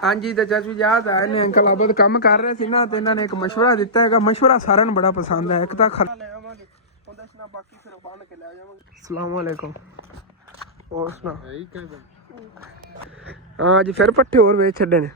हाँ जी तो चाचू याद आए ने अंकल आबद काम कर रहे थे ना तो इन्होंने एक मशवरा दिता है। मशवरा सारे बड़ा पसंद है। एक तो अस्सलाम वालेकुम और सुना हाँ जी फिर पट्ठे और वेच छड़े ने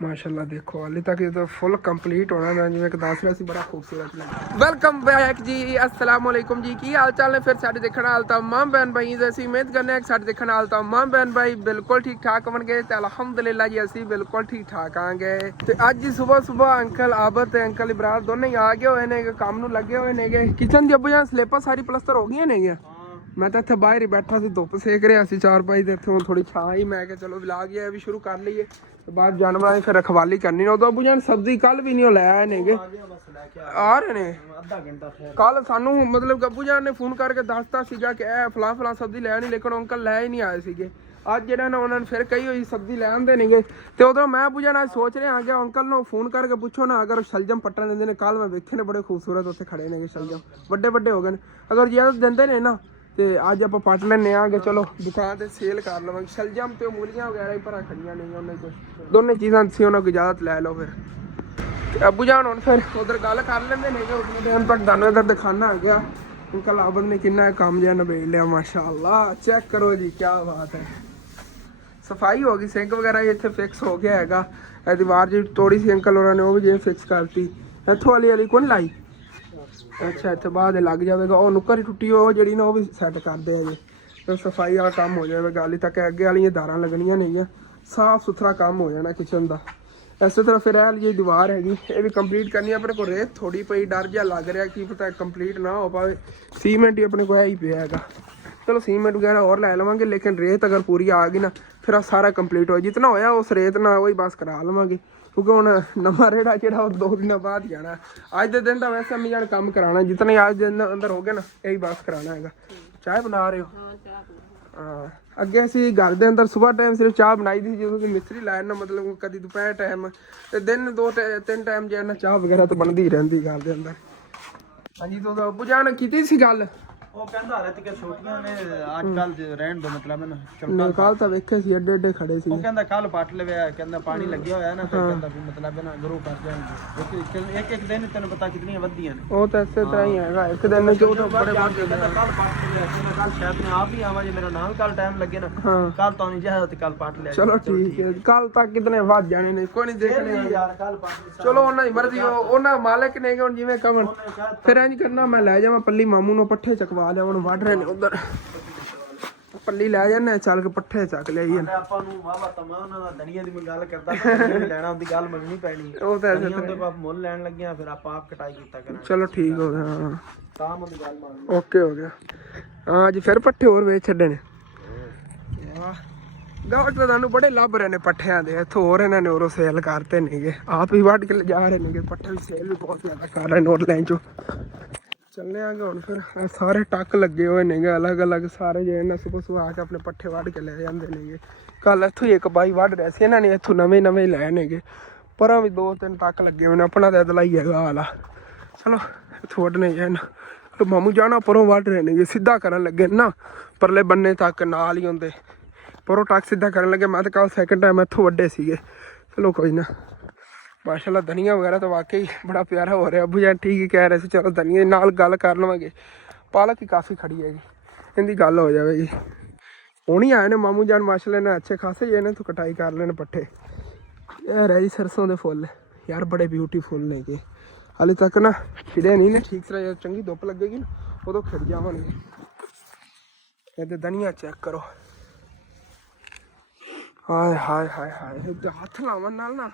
माशाल्लाह। देखो हाली तक ये तो फुल कंप्लीट होना मैं जिवें दस रहा सी बड़ा खूबसूरत लगा। वेलकम बैक जी अस्सलाम वालेकुम जी की हाल चाल ने फिर साडे देखण वाल तमाम बहन भाई असीं उम्मीद करने हैं साडे देखण वाल तमाम बहन भाई बिल्कुल ठीक ठाक होणगे ते अलहमदुलिल्लाह जी असीं बिल्कुल ठीक ठाक आंगे। ते अज जी सुबह सुबह अंकल आबद ते अंकल इब्रार दोनों ही आ गए हुए ने काम नूं लगे हुए ने। किचन दी अब्बू जान स्लेपां सारी प्लस्तर हो गई ने। मैं तो इत्थे बाहर ही बैठा सी धुप सेक रहा सी चार पाई ते इत्थे थोड़ी छां ही मैं क्या चलो व्लॉग ये भी शुरू कर लीए तो बाद जानवरों की फिर रखवाली करनी। उदों अब्बू जान सब्जी कल भी नहीं लै आए ने आ रहे ने कल सानू मतलब अब्बू जान ने फोन करके दसता सीगा कि फलां फलां सब्जी लै नहीं लेकिन अंकल लै ही नहीं आए सीगे। अज जो ना उन्होंने फिर कही हुई सब्जी लै आंदे ने तो उधरों मैं अब्बू जान सोच रहा आ गया अंकल नूं फोन करके पुछो ना अगर शलजम पट्टन देंदे ने। कल मैं वेखे ने बड़े खूबसूरत उत्थे खड़े ने शलजम बड़े बड़े हो गए अगर इजाजत देंदे ने ना तो अज आप पट लें आगे चलो दुकान से सेल कर लवेंगे। शलजम तो मूलियां वगैरह ही भरा खड़ियां नहीं उन्हें कुछ दोनों चीज़ां सी उन्होंने इजाजत लै लो फिर अब्बू जान हुण फिर उधर गल कर लेंदे ने उतने टाइम तक तुहानूं इधर दिखाना आ गया अंकल आबद ने कितना काम जिहा नबेड़ लिया माशाअल्लाह। चेक करो जी क्या बात है। सफाई हो गई सिंक वगैरह इत्थे फिक्स हो गया है। दीवार जी तोड़ी सी अंकल उन्होंने वो भी जिवें फिक्स करती इत्थों वाली कौन लाई अच्छा इतने बाद लग जाएगा और नुक्कर ही टुटी हो जी ना भी सैट करते हैं जी तो सफाई वाला काम हो जाएगा। हाली तक अगे वाली दारां लगनियां नहीं साफ सुथरा काम हो जाना किचन का। इस तरह फिर जी दीवार हैगी ये भी कंप्लीट करनी है। अपने को रेत थोड़ी पई डर जहा लग रहा कि पता कंप्लीट ना हो पाए। सीमेंट ही अपने को है ही पिया है चलो सीमेंट वगैरह और लै लवेंगे लेकिन रेत अगर पूरी आ गई ना फिर सारा कंप्लीट हो जितना होया उस रेत ना वही बस करा लवेंगे क्योंकि हूँ नवा रेड़ा जो 2 दिन बाद ही आना। अज के दिन तो वैसे अम्मी जान काम कराना जितने आज दिन अंदर हो गए ना यही बस कराना है। चाय बना रहे हो हाँ अगे असी घर के अंदर सुबह टाइम सिर्फ चाह बनाई थी जो मिस्त्री लाए ना मतलब कभी दोपहर टाइम तो दिन 2-3 टाइम जो है ना चाह वगैरह तो बनती ही रहती घर के अंदर। हाँ जी तो अब्बू जान की सी गल ਉਹ ਕਹਿੰਦਾ ਹਲੇ ਤੱਕ ਛੋਟੀਆਂ ਨੇ ਅੱਜ ਕੱਲ ਰਹਿਣ ਦੋ ਮਤਲਬ ਨਾ ਨਹੀਂ ਕੱਲ ਤਾਂ ਵੇਖੇ ਸੀ ਏਡੇ ਏਡੇ ਖੜੇ ਸੀ। ਉਹ ਕਹਿੰਦਾ ਕੱਲ ਪੱਟ ਲਵਿਆ ਕਹਿੰਦਾ ਪਾਣੀ ਲੱਗਿਆ ਹੋਇਆ ਨਾ ਤੇ ਕਹਿੰਦਾ ਵੀ ਮਤਲਬ ਨਾ ਗਰੋ ਕਰ ਜਾਣਗੇ ਇੱਕ ਇੱਕ ਦਿਨ ਤੈਨੂੰ ਪਤਾ ਕਿੰਨੀਆਂ ਵੱਧੀਆਂ ਨੇ ਉਹ ਤਾਂ ਇਸੇ ਤਰ੍ਹਾਂ ਹੀ ਹੈਗਾ ਇੱਕ ਦਿਨ ਚ ਉਹ ਤਾਂ ਬੜੇ ਵੱਧ ਜਾਂਦੇ ਕੱਲ ਪੱਟ ਲਿਆ ਕਹਿੰਦਾ ਕੱਲ ਸ਼ਾਇਦ ਮੈਂ ਆਪ ਹੀ ਆਵਾਂ ਜੇ ਮੇਰਾ ਨਾਲ ਕੱਲ ਟਾਈਮ ਲੱਗੇ ਨਾ ਕੱਲ ਤਾਂ ਨਹੀਂ ਜਾਇਆ ਤੇ ਕੱਲ ਪੱਟ ਲਿਆ ਚਲੋ ਠੀਕ ਹੈ ਕੱਲ ਤੱਕ ਕਿਤਨੇ ਵੱਧ ਜਾਣੇ ਨੇ ਕੋਈ ਨਹੀਂ ਦੇਖਣੇ ਯਾਰ ਕੱਲ ਪੱਟ ਚਲੋ ਉਹਨਾਂ ਦੀ ਮਰਜ਼ੀ ਉਹਨਾਂ ਮਾਲਕ ਨੇ ਹੁਣ ਜਿਵੇਂ ਕਹਣ ਫਿਰ ਇੰਜ ਕਰਨਾ ਮੈਂ ਲੈ ਜਾਵਾਂ ਪੱਲੀ ਮਾਮੂ ਨੂੰ ਪੱਠੇ ਚਕਵਾ ਲਿਆ ਹੁਣ ਵੱਢ ਰਹੇ ਨੇ ਉਧਰ ਪੱਲੀ ਲੈ ਜਾਂਦੇ ਚੱਲ ਕੇ ਪੱਠੇ ਚੱਕ ਲਿਆਈਏ ਆਪਾਂ ਨੂੰ ਵਾਵਾ ਤਮਾਮ ਨਾਲ ਧਨੀਆ ਦੀ ਮੈਂ ਗੱਲ ਕਰਦਾ ਲੈਣਾ ਉਹਦੀ ਗੱਲ ਮੰਨਣੀ ਪੈਣੀ ਉਹ ਤਾਂ ਐਸੇ ਤਰ੍ਹਾਂ ਆਪ ਮੁੱਲ ਲੈਣ ਲੱਗਿਆ ਫਿਰ ਆਪਾਂ ਆਪ ਕਟਾਈ ਕੀਤਾ ਕਰਾਂਗੇ। ਚਲੋ ਠੀਕ ਹੋ ਗਿਆ ਹਾਂ ਤਾਂ ਮੈਂ ਗੱਲ ਮੰਨ ਓਕੇ ਹੋ ਗਿਆ ਹਾਂ ਅੱਜ ਫਿਰ ਪੱਠੇ ਹੋਰ ਵੇਚ ਛੱਡੇ ਨੇ ਗਾਵਟ ਤਾਂ ਤੁਹਾਨੂੰ ਬੜੇ ਲੱਭ ਰਹੇ ਨੇ ਪੱਠਿਆਂ ਦੇ ਇੱਥੋਂ ਹੋਰ ਇਹਨਾਂ ਨੇ ਹੋਰ ਸੇਲ ਕਰਤੇ ਨੇਗੇ ਆਪ ਹੀ ਵੱਢ ਕੇ ਜਾ ਰਹੇ ਨੇਗੇ ਪੱਠੇ ਵੀ ਸੇਲ ਵੀ ਬਹੁਤ ਜ਼ਿਆਦਾ ਕਰ ਰਹੇ ਨੋਟ ਲਾਈਨ ਚੋਂ चलने आगे हम फिर सारे टक लगे हुए ने अलग अलग सारे जो है सुबह सुबह आके अपने पट्ठे वढ़ के ले जाते हैं। कल इतों ही एक बाई वढ़ रहे थे इन्होंने इतों नवे नवे लै ने पर भी 2-3 टक लगे हुए ने अपना तो अदला ही है वाला चलो इतों वढ़ने जो है ना तो मामू जाना परों वढ़ रहे ने सीधा करन लगे ना परले बन्ने तक नाल ही होंगे परों टक सीधा करन लगे। मैं तो कल सैकेंड टाइम इतों वड्डे सीगे चलो कोई ना माशाल्लाह धनिया वगैरह तो वाकई बड़ा प्यारा हो रहा। अब्बू जान ठीक ही कह रहे थे चलो धनिया नाल गल कर लवेंगे पालक ही काफ़ी खड़ी है जी इनकी गल हो जाएगी। हुण ही आए ने मामू जान माशाल्लाह ने अच्छे खासे जे ने तो कटाई कर लेने पट्ठे यार है जी सरसों के फुल यार बड़े ब्यूटीफुल ने कि हाले तक ना खिड़े नहीं ने ठीक तरह चंगी धुप लगेगी ना उदों खिड़ जावणगे। इधर धनिया चेक करो हाय हाय हाय हाय हथ लावन नाल ना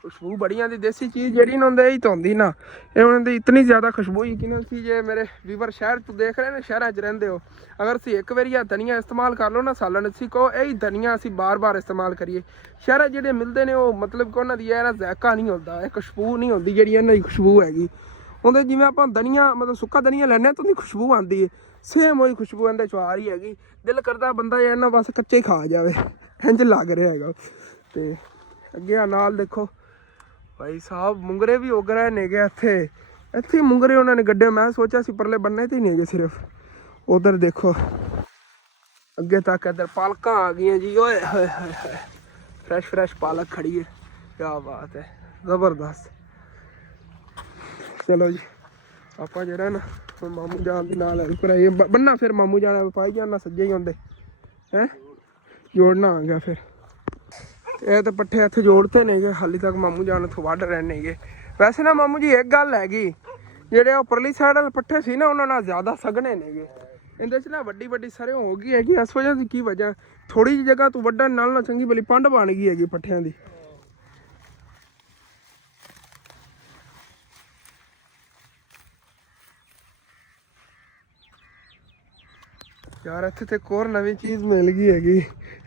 खुशबू बड़ी आती देसी चीज़ जी ना ही तो आँदी ना ये उन्होंने इतनी ज़्यादा खुशबू यकीन सी जे मेरे वीवर शहर तो देख रहे हैं शहर च रहिंदे हो अगर असीं एक बारी धनिया इस्तेमाल कर लो ना सालन असीं कहो यही धनिया असीं बार बार इस्तेमाल करिए। शहर जो मिलते हैं वो मतलब कि उन्होंने यह जायका नहीं होता है खुशबू नहीं होती जी इन्हों की खुशबू हैगी उन्हें जिवें आप धनिया मतलब सुक्का धनिया लैने तो खुशबू आती है सेम वही खुशबू इन्हें आ रही हैगी। दिल करता बंदा जो ना बस कच्चे खा जाए इंज लग रहा है तो अगे नाल देखो भाई साहब मुंगरे भी उग रहे ने इत्थे इत्थे मुंगरे उन्होंने गड्ढे मैं सोचा सी परले बन्ने तो ही नहीं सिर्फ उधर देखो अगे तक इधर पालक आ गई जी ओए हाय हाय हाय फ्रेश पालक खड़ी है, क्या बात है, जबरदस्त। चलो जी ਆਪਾਂ ਜਿਹੜਾ ਨਾ ਮਾਮੂ ਜਾਨ ਦੇ ਨਾਲ ਹੈਲਪ ਕਰਾਈਏ ਬੰਨਾ, ਫਿਰ ਮਾਮੂ ਜਾਣਾ ਪਾਈ ਜਾਣਾ ਸੱਜੇ ਹੀ ਹੁੰਦੇ ਹੈ, ਜੋੜਨਾ ਆ ਗਿਆ। ਫਿਰ ਇਹ ਤਾਂ ਪੱਠੇ ਇੱਥੇ ਜੋੜਤੇ ਨੇਗੇ, ਹਾਲੇ ਤੱਕ ਮਾਮੂ ਜਾਨ ਇੱਥੋਂ ਵੱਢ ਰਹੇ ਨੇਗੇ। ਵੈਸੇ ਨਾ ਮਾਮੂ ਜੀ ਇੱਕ ਗੱਲ ਹੈਗੀ, ਜਿਹੜੇ ਉੱਪਰਲੀ ਸਾਈਡ ਵਾਲੇ ਪੱਠੇ ਸੀ ਨਾ ਉਹਨਾਂ ਨਾਲ ਜ਼ਿਆਦਾ ਸਗਣੇ ਨੇਗੇ, ਇਹਦੇ 'ਚ ਨਾ ਵੱਡੀ ਸਰੇ ਹੋ ਗਈ ਹੈਗੀ। ਇਸ ਵਜ੍ਹਾ ਦੀ ਕੀ ਵਜ੍ਹਾ, ਥੋੜੀ ਜਿਹੀ ਜਗ੍ਹਾ ਤੋਂ ਵੱਢਣ ਨਾਲ ਨਾ ਚੰਗੀ ਭਲੀ ਪੰਡ ਬਣ ਗਈ ਹੈਗੀ ਪੱਠਿਆਂ ਦੀ। यार इत्थे ते एक और नवी चीज़ मिल गई हैगी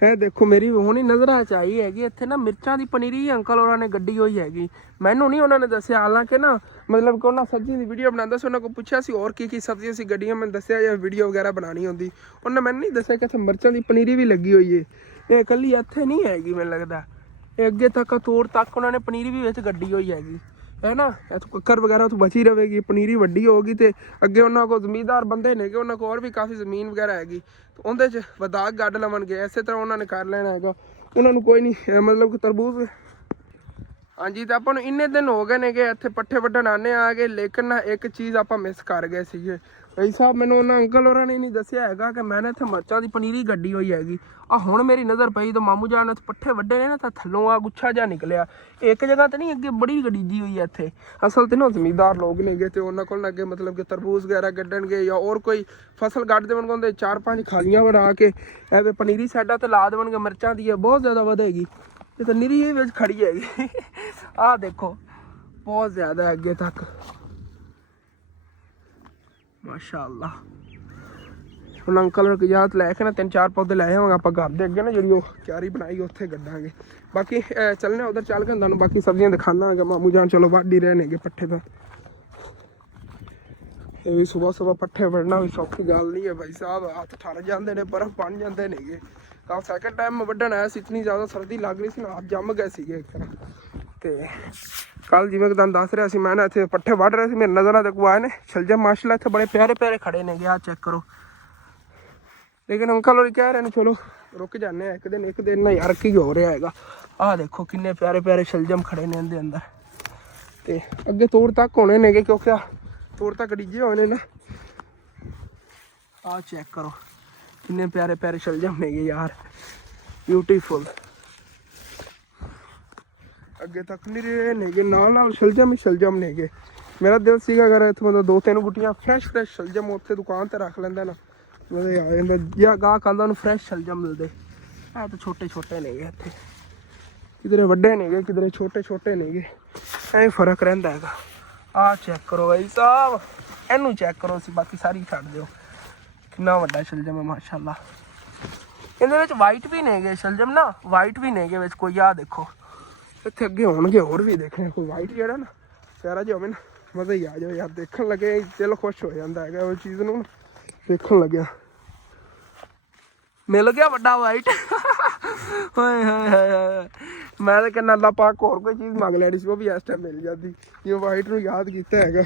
है, देखो मेरी हुणी नज़र च आई हैगी, इत्थे ना मिर्चां दी पनीरी अंकल होरां ने गड्डी होई हैगी। मैनू नहीं उन्होंने दस्सिया, हालांकि ना मतलब कि उन्होंने सब्जी की वीडियो बनांदा सी, उन्होंने को पुछया सी और की सब्जियां सी गड्डियां, मैं दस्सिया या वीडियो वगैरह बनानी होंदी, उन्होंने मैनू नहीं दस्सिया कि इत्थे मिर्चां दी पनीरी भी लगी हुई है। ये कल्ली इत्थे नहीं हैगी, मैनूं लगदा अगे तक तोड़ तक उन्होंने पनीरी भी विच गड्डी होई हैगी है ना। कक्कर वगैरह तो बची रहेगी, पनीरी वड्डी होगी, तो अगे उन्होंने को जमींदार बंदे ने, उन्होंने को और भी काफ़ी ज़मीन वगैरह हैगी, तो उनके वधाक गड्ढ लवणगे, इस तरह उन्होंने कर लेना है। उन्होंने कोई नहीं मतलब कि तरबूज। हाँ जी, तो अपन इन्ने दिन हो गए ने कि इत्थे पट्ठे वड्ढण आने आ गए, लेकिन ना एक चीज़ आप मिस कर गए सीगे भाई साहब, मैंने उन्होंने अंकल होरां ने नहीं दस्सिया हैगा कि मैंने इत्थे मिर्चां दी पनीरी गड्डी होई हैगी। आ हुण मेरी नज़र पई तो मामू जान पट्ठे वड्डे ने ना, तो थल्लों आ गुच्छा जा निकलिया, एक जगह तो नहीं, अगे बड़ी गड्डी हुई है इत्थे। असल तो ना जमींदार लोग ने तो उन्होंने को अगे मतलब कि तरबूज वगैरह गड्ढणगे या और कोई फसल गड्ढ देवणगे, 4-5 खालियां बना के एवे पनीरी साइडा ते ला देवणगे, मिर्चां दी बहुत ज़्यादा वधेगी, तो निरी विच खड़ी हैगी। आ देखो बहुत ज़्यादा अगे तक माशाअल्लाह। ਹੁਣ अंकल ਨੂੰ इजाजत लैके ना 3-4 पौधे लै आवांगे आप घर के अगे ना जी क्यारी बनाई उत्थे गड्ढांगे। बाकी चलने उधर चल के तुहानूं बाकी सब्जियां दिखाना। मामू जान चलो वाढ ही रहे ने पट्ठे तो, ये भी सुबह पट्ठे वढ़ना भी सौखी गल नहीं है भाई साहब, हाथ ठर जाते हैं, बर्फ बन जाते हैं। कल सैकेंड टाइम मैं वढ़न आया, इतनी ज़्यादा सर्दी लग रही थी ना, हाथ जम गए थे एक तरह। तो कल जिवें कि तुहानूं दस रहा सी, मैं ना इत्थे पट्ठे वढ़ रहे थे, मेरे नज़र तक आए ने शलजम माशाल्लाह इत्थे बड़े प्यारे खड़े ने, आ चेक करो। लेकिन अंकल और कह रहे हैं चलो रुक जाने एक दिन ना यार की हो रहा है। आ देखो किन्ने प्यारे शलजम खड़े ने इहदे अंदर, तो अगे तोड़ तक होने ने, क्योंकि तोड़ तक डिजे होने ना। आ चेक करो किन्ने प्यारे शलजम ने यार, ब्यूटीफुल। अगे तक निरे ने नाल शलजम ने। मेरा दिल सीगा अगर इत्थे मतलब 2-3 गुट्टियां फ्रैश शलजम उत्थे दुकान ते रख लैंदा ना, मतलब आ जांदा या गाहक आंदा उन्हें फ्रैश शलजम मिलते। है तो छोटे ने इत्थे, किधरे वड्डे ने किधरे छोटे ने, ऐ फर्क रहिंदा हैगा। आ चेक करो भाई साहब, इनू चेक करो, बाकी सारी छड्ड दिओ। कितना वड्डा शलजम है माशाअल्लाह। इहदे विच वाइट भी ने शलजम ना, वाइट भी ने विच कोई। आ देखो इत्थे अगे होणगे होर भी देखने, कोई वाइट जेहड़ा ना प्यारा जिहा होवे ना, मज़ा ही आ जाए यार, देखण लगे दिल खुश हो जाता है उस चीज़ नूं देखण लग्या। मिल गया वड्डा वाइट। मैं तो कहना अल्लाह पाक होर कोई चीज़ मंग लैनी सी, वो भी इस टाइम मिल जाती, जो वाइट नूं याद किया हैगा।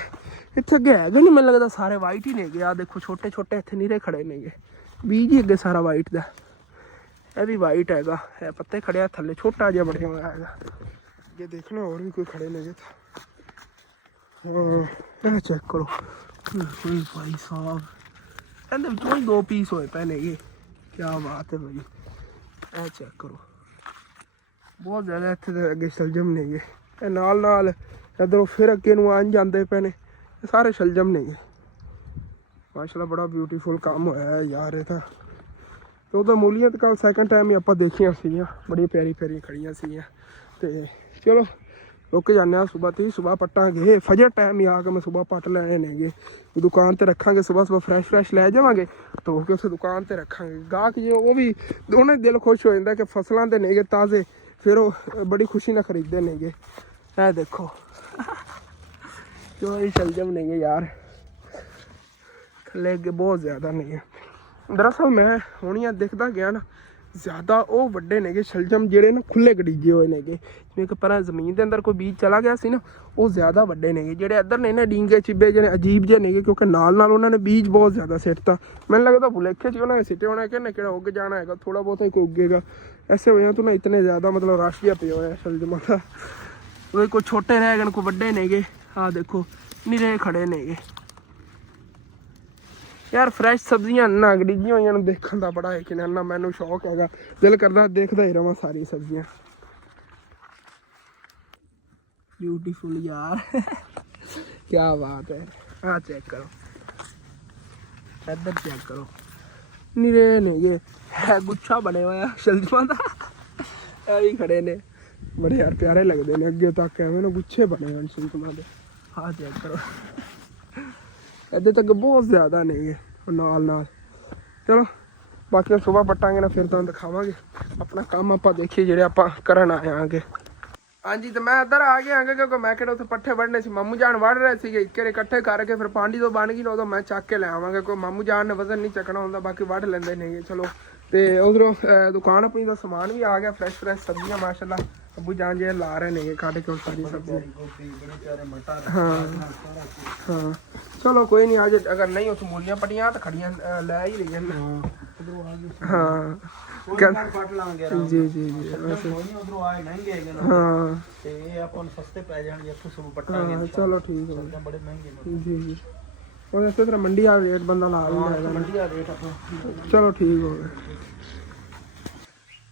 इत्थे अगे हैगा नहीं, मैनूं लगदा सारे वाइट ही ने। आ देखो छोटे इत्थे नीरे खड़े ने, बीज ही अगे सारा वाइट दा। यह भी वाइट हैगा, है पत्ते खड़े थल्ले छोटा जिहा बने हुआ हैगा। ये देखना और भी कोई खड़े ने। हाँ चेक करो भाई साहब, इहदे विचों ही 2 पीस होए पे ने, क्या बात है भाई। ऐ चेक करो बहुत ज़्यादा इत्थे अगे शलजम ने, नाल इधरों फिर अगे नूं आन जांदे पे ने, सारे शलजम ने माशाल्लाह। बड़ा ब्यूटीफुल काम होया है यार। तो उधर मूलियां तो कल सैकेंड टाइम ही आपां देखियां सीगियां, बड़ी प्यारी खड़ियां सीगियां। तो चलो रुक जाने, सुबह पट्टांगे, फजर टाइम ही आके मैं सुबह पट लैने ने, दुकान ते रखांगे। सुबह फ्रैश लै जावांगे, तो के उस दुकान ते रखांगे। गाहक जो वो भी उन्हें दिल खुश हो जाता कि फसलों के नेगे ताज़े, फिर वो बड़ी खुशी ना खरीदते नेगे। है देखो जो शलजम नेगे यार, थल्ले अगे बहुत ज़्यादा नहीं है। दरअसल मैं हुण दिखता गया ना, ਜ਼ਿਆਦਾ ਉਹ ਵੱਡੇ ਨੇਗੇ ਸ਼ਲਜਮ ਜਿਹੜੇ ਨਾ ਖੁੱਲੇ ਗੜੀਜੇ ਹੋਏ ਨੇਗੇ, ਜਿਵੇਂ ਕਿ ਪਰਾਂ ਜ਼ਮੀਨ ਦੇ ਅੰਦਰ ਕੋਈ ਬੀਜ ਚਲਾ ਗਿਆ ਸੀ ਨਾ, ਉਹ ਜ਼ਿਆਦਾ ਵੱਡੇ ਨੇਗੇ। ਜਿਹੜੇ ਇੱਧਰ ਨੇ ਨਾ ਡੀਂਗੇ ਚਿੱਬੇ ਜਿਹੜੇ ਅਜੀਬ ਜਿਹੇ ਨੇਗੇ, ਕਿਉਂਕਿ ਨਾਲ ਨਾਲ ਉਹਨਾਂ ਨੇ ਬੀਜ ਬਹੁਤ ਜ਼ਿਆਦਾ ਸਿੱਟਤਾ। ਮੈਨੂੰ ਲੱਗਦਾ ਭੁਲੇਖੇ 'ਚ ਉਹਨਾਂ ਨੇ ਸਿੱਟੇ ਹੋਣਾ ਕਿ ਕਿਹੜਾ ਉੱਗ ਜਾਣਾ ਹੈਗਾ, ਥੋੜਾ ਬਹੁਤਾ ਹੀ ਕੋਈ ਉੱਗੇਗਾ। ਐਸੇ ਵਜ੍ਹਾ ਤੋਂ ਨਾ ਇਤਨੇ ਜ਼ਿਆਦਾ ਮਤਲਬ ਰਸ਼ ਜਿਹਾ ਪਿਆ ਹੋਇਆ ਸ਼ਲਜਮਾਂ ਦਾ। ਉਹ ਕੋਈ ਛੋਟੇ ਰਹਿ ਗਏ, ਕੋਈ ਵੱਡੇ ਨੇਗੇ। ਆਹ ਦੇਖੋ ਨਿਰੇ ਖੜੇ ਨੇਗੇ ਯਾਰ। ਫਰੈਸ਼ ਸਬਜ਼ੀਆਂ ਨਾ ਗੜੀਆਂ ਹੋਈਆਂ ਨੂੰ ਦੇਖਣ ਦਾ ਬੜਾ ਯਕੀਨ ਨਾ, ਮੈਨੂੰ ਸ਼ੌਕ ਹੈਗਾ, ਦਿਲ ਕਰਦਾ ਦੇਖਦਾ ਹੀ ਰਵਾਂ ਸਾਰੀ ਸਬਜ਼ੀਆਂ। ਬਿਊਟੀਫੁਲ ਯਾਰ ਕੀ ਬਾਤ ਹੈ। ਆਹ ਚੈੱਕ ਕਰੋ, ਇੱਧਰ ਚੈੱਕ ਕਰੋ, ਨਿਰੇ ਨੇਗੇ, ਗੁੱਛਾ ਬਣਿਆ ਹੋਇਆ ਸ਼ਲਜਮਾਂ ਦਾ। ਇਹ ਵੀ ਖੜੇ ਨੇ, ਬੜੇ ਯਾਰ ਪਿਆਰੇ ਲੱਗਦੇ ਨੇ। ਅੱਗੇ ਤੱਕ ਐਵੇਂ ਨਾ ਗੁੱਛੇ ਬਣੇ ਹੋਏ ਸ਼ਲਜਮਾਂ ਦੇ। ਆਹ ਚੈੱਕ ਕਰੋ, ਇੱਧਰ ਤੱਕ ਬਹੁਤ ਜ਼ਿਆਦਾ ਨੇਗੇ ਨਾਲ। ਚਲੋ ਬਾਕੀ ਸੁਬਾਹ ਪੱਟਾਂਗੇ ਨਾ, ਫਿਰ ਤੁਹਾਨੂੰ ਦਿਖਾਵਾਂਗੇ। ਆਪਣਾ ਕੰਮ ਆਪਾਂ ਦੇਖੀਏ ਜਿਹੜੇ ਆਪਾਂ ਕਰਨ ਆਏ ਆਂਗੇ। ਹਾਂਜੀ, ਤੇ ਮੈਂ ਇੱਧਰ ਆ ਗਿਆ ਕਿਉਂਕਿ ਮੈਂ ਕਿਹੜਾ ਉੱਥੇ ਪੱਠੇ ਵੱਢਣੇ ਸੀ। ਮਾਮੂ ਜਾਨ ਵੱਢ ਰਹੇ ਸੀਗੇ, ਇੱਕੇ ਇਕੱਠੇ ਕਰਕੇ ਫਿਰ ਪਾਂਡੀ ਤੋਂ ਬਣ ਗਈ ਨਾ, ਉਦੋਂ ਮੈਂ ਚੱਕ ਕੇ ਲੈ ਆਵਾਂਗਾ। ਕੋਈ ਮਾਮੂ ਜਾਨ ਨੇ ਵਜ਼ਨ ਨਹੀਂ ਚੱਕਣਾ ਹੁੰਦਾ, ਬਾਕੀ ਵੱਢ ਲੈਂਦੇ ਨੇਗੇ। ਚਲੋ, ਤੇ ਉਧਰੋਂ ਦੁਕਾਨ ਆਪਣੀ ਦਾ ਸਮਾਨ ਵੀ ਆ ਗਿਆ, ਫਰੈਸ਼ ਸਬਜ਼ੀਆਂ ਮਾਸ਼ਾਅੱਲਾ। ਅੱਬੂ ਜਾਨ ਜੇ ਲਾ ਰਹੇ ਨੇਗੇ ਕੱਢ ਕੇ ਸਾਰੀ ਸਬਜ਼ੀ। ਹਾਂ ਚਲੋ ਕੋਈ ਨਹੀਂ, ਅੱਜ ਅਗਰ ਨਹੀਂ ਉੱਥੇ ਮੂਲੀਆਂ ਪਟੀਆਂ ਤਾਂ ਖੜੀਆਂ ਲੈ ਹੀ ਰਹੀਆਂ। ਹਾਂ ਜੀ ਜੀ ਜੀ, ਹਾਂ ਤੇ ਆਪਾਂ ਨੂੰ ਸਸਤੇ ਪੈ ਜਾਣਗੇ ਇੱਥੋਂ ਸਭ ਪੱਟਾਂਗੇ। ਚਲੋ ਠੀਕ ਹੋ ਗਿਆ, ਬੜੇ ਮਹਿੰਗੇ ਜੀ ਜੀ। ਉਹ ਇਸੇ ਤਰ੍ਹਾਂ ਮੰਡੀ ਆ ਰੇਟ ਬੰਦਾ ਲਾ ਵੀ ਲੈਗਾ, ਮੰਡੀ ਆ ਰੇਟ ਆਪਾਂ। ਚਲੋ ਠੀਕ ਹੋ ਗਿਆ।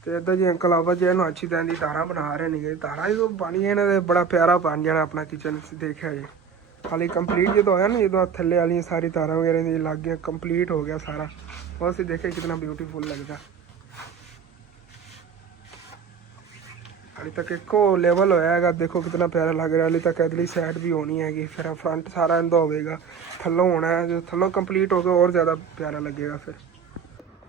ਤੇ ਇੱਦਾਂ ਜੀ ਅੰਕਲ ਆਵਾ ਜੀ ਇਹਨੂੰ ਅੱਛੀ ਤਰ੍ਹਾਂ ਦੀ ਤਾਰਾਂ ਬਣਾ ਰਹੇ ਨੇਗੇ। ਤਾਰਾਂ ਜਦੋਂ ਬਣੀ ਇਹਨਾਂ ਦੇ ਬੜਾ ਪਿਆਰਾ ਬਣ ਜਾਣਾ ਆਪਣਾ ਕਿਚਨ। ਦੇਖਿਆ ਜੀ ਖਾਲੀ ਕੰਪਲੀਟ ਜਦੋਂ ਹੋਇਆ ਨਾ, ਜਦੋਂ ਥੱਲੇ ਵਾਲੀਆਂ ਸਾਰੀ ਤਾਰਾਂ ਵਗੈਰਾ ਦੀ ਲੱਗ ਗਈਆਂ, ਕੰਪਲੀਟ ਹੋ ਗਿਆ ਸਾਰਾ। ਉਹ ਅਸੀਂ ਦੇਖਿਆ ਕਿਤਨਾ ਬਿਊਟੀਫੁਲ ਲੱਗਦਾ। ਹਾਲੇ ਤੱਕ ਇੱਕੋ ਲੈਵਲ ਹੋਇਆ ਹੈਗਾ, ਦੇਖੋ ਕਿਤਨਾ ਪਿਆਰਾ ਲੱਗ ਰਿਹਾ। ਹਾਲੇ ਤੱਕ ਇਧਰਲੀ ਸਾਈਡ ਵੀ ਹੋਣੀ ਹੈਗੀ, ਫਿਰ ਫਰੰਟ ਸਾਰਾ ਇਹਦਾ ਹੋਵੇਗਾ। ਥੱਲੋਂ ਹੋਣਾ ਹੈ, ਜਦੋਂ ਥੱਲੋਂ ਕੰਪਲੀਟ ਹੋ ਗਿਆ ਹੋਰ ਜ਼ਿਆਦਾ ਪਿਆਰਾ ਲੱਗੇਗਾ ਫਿਰ।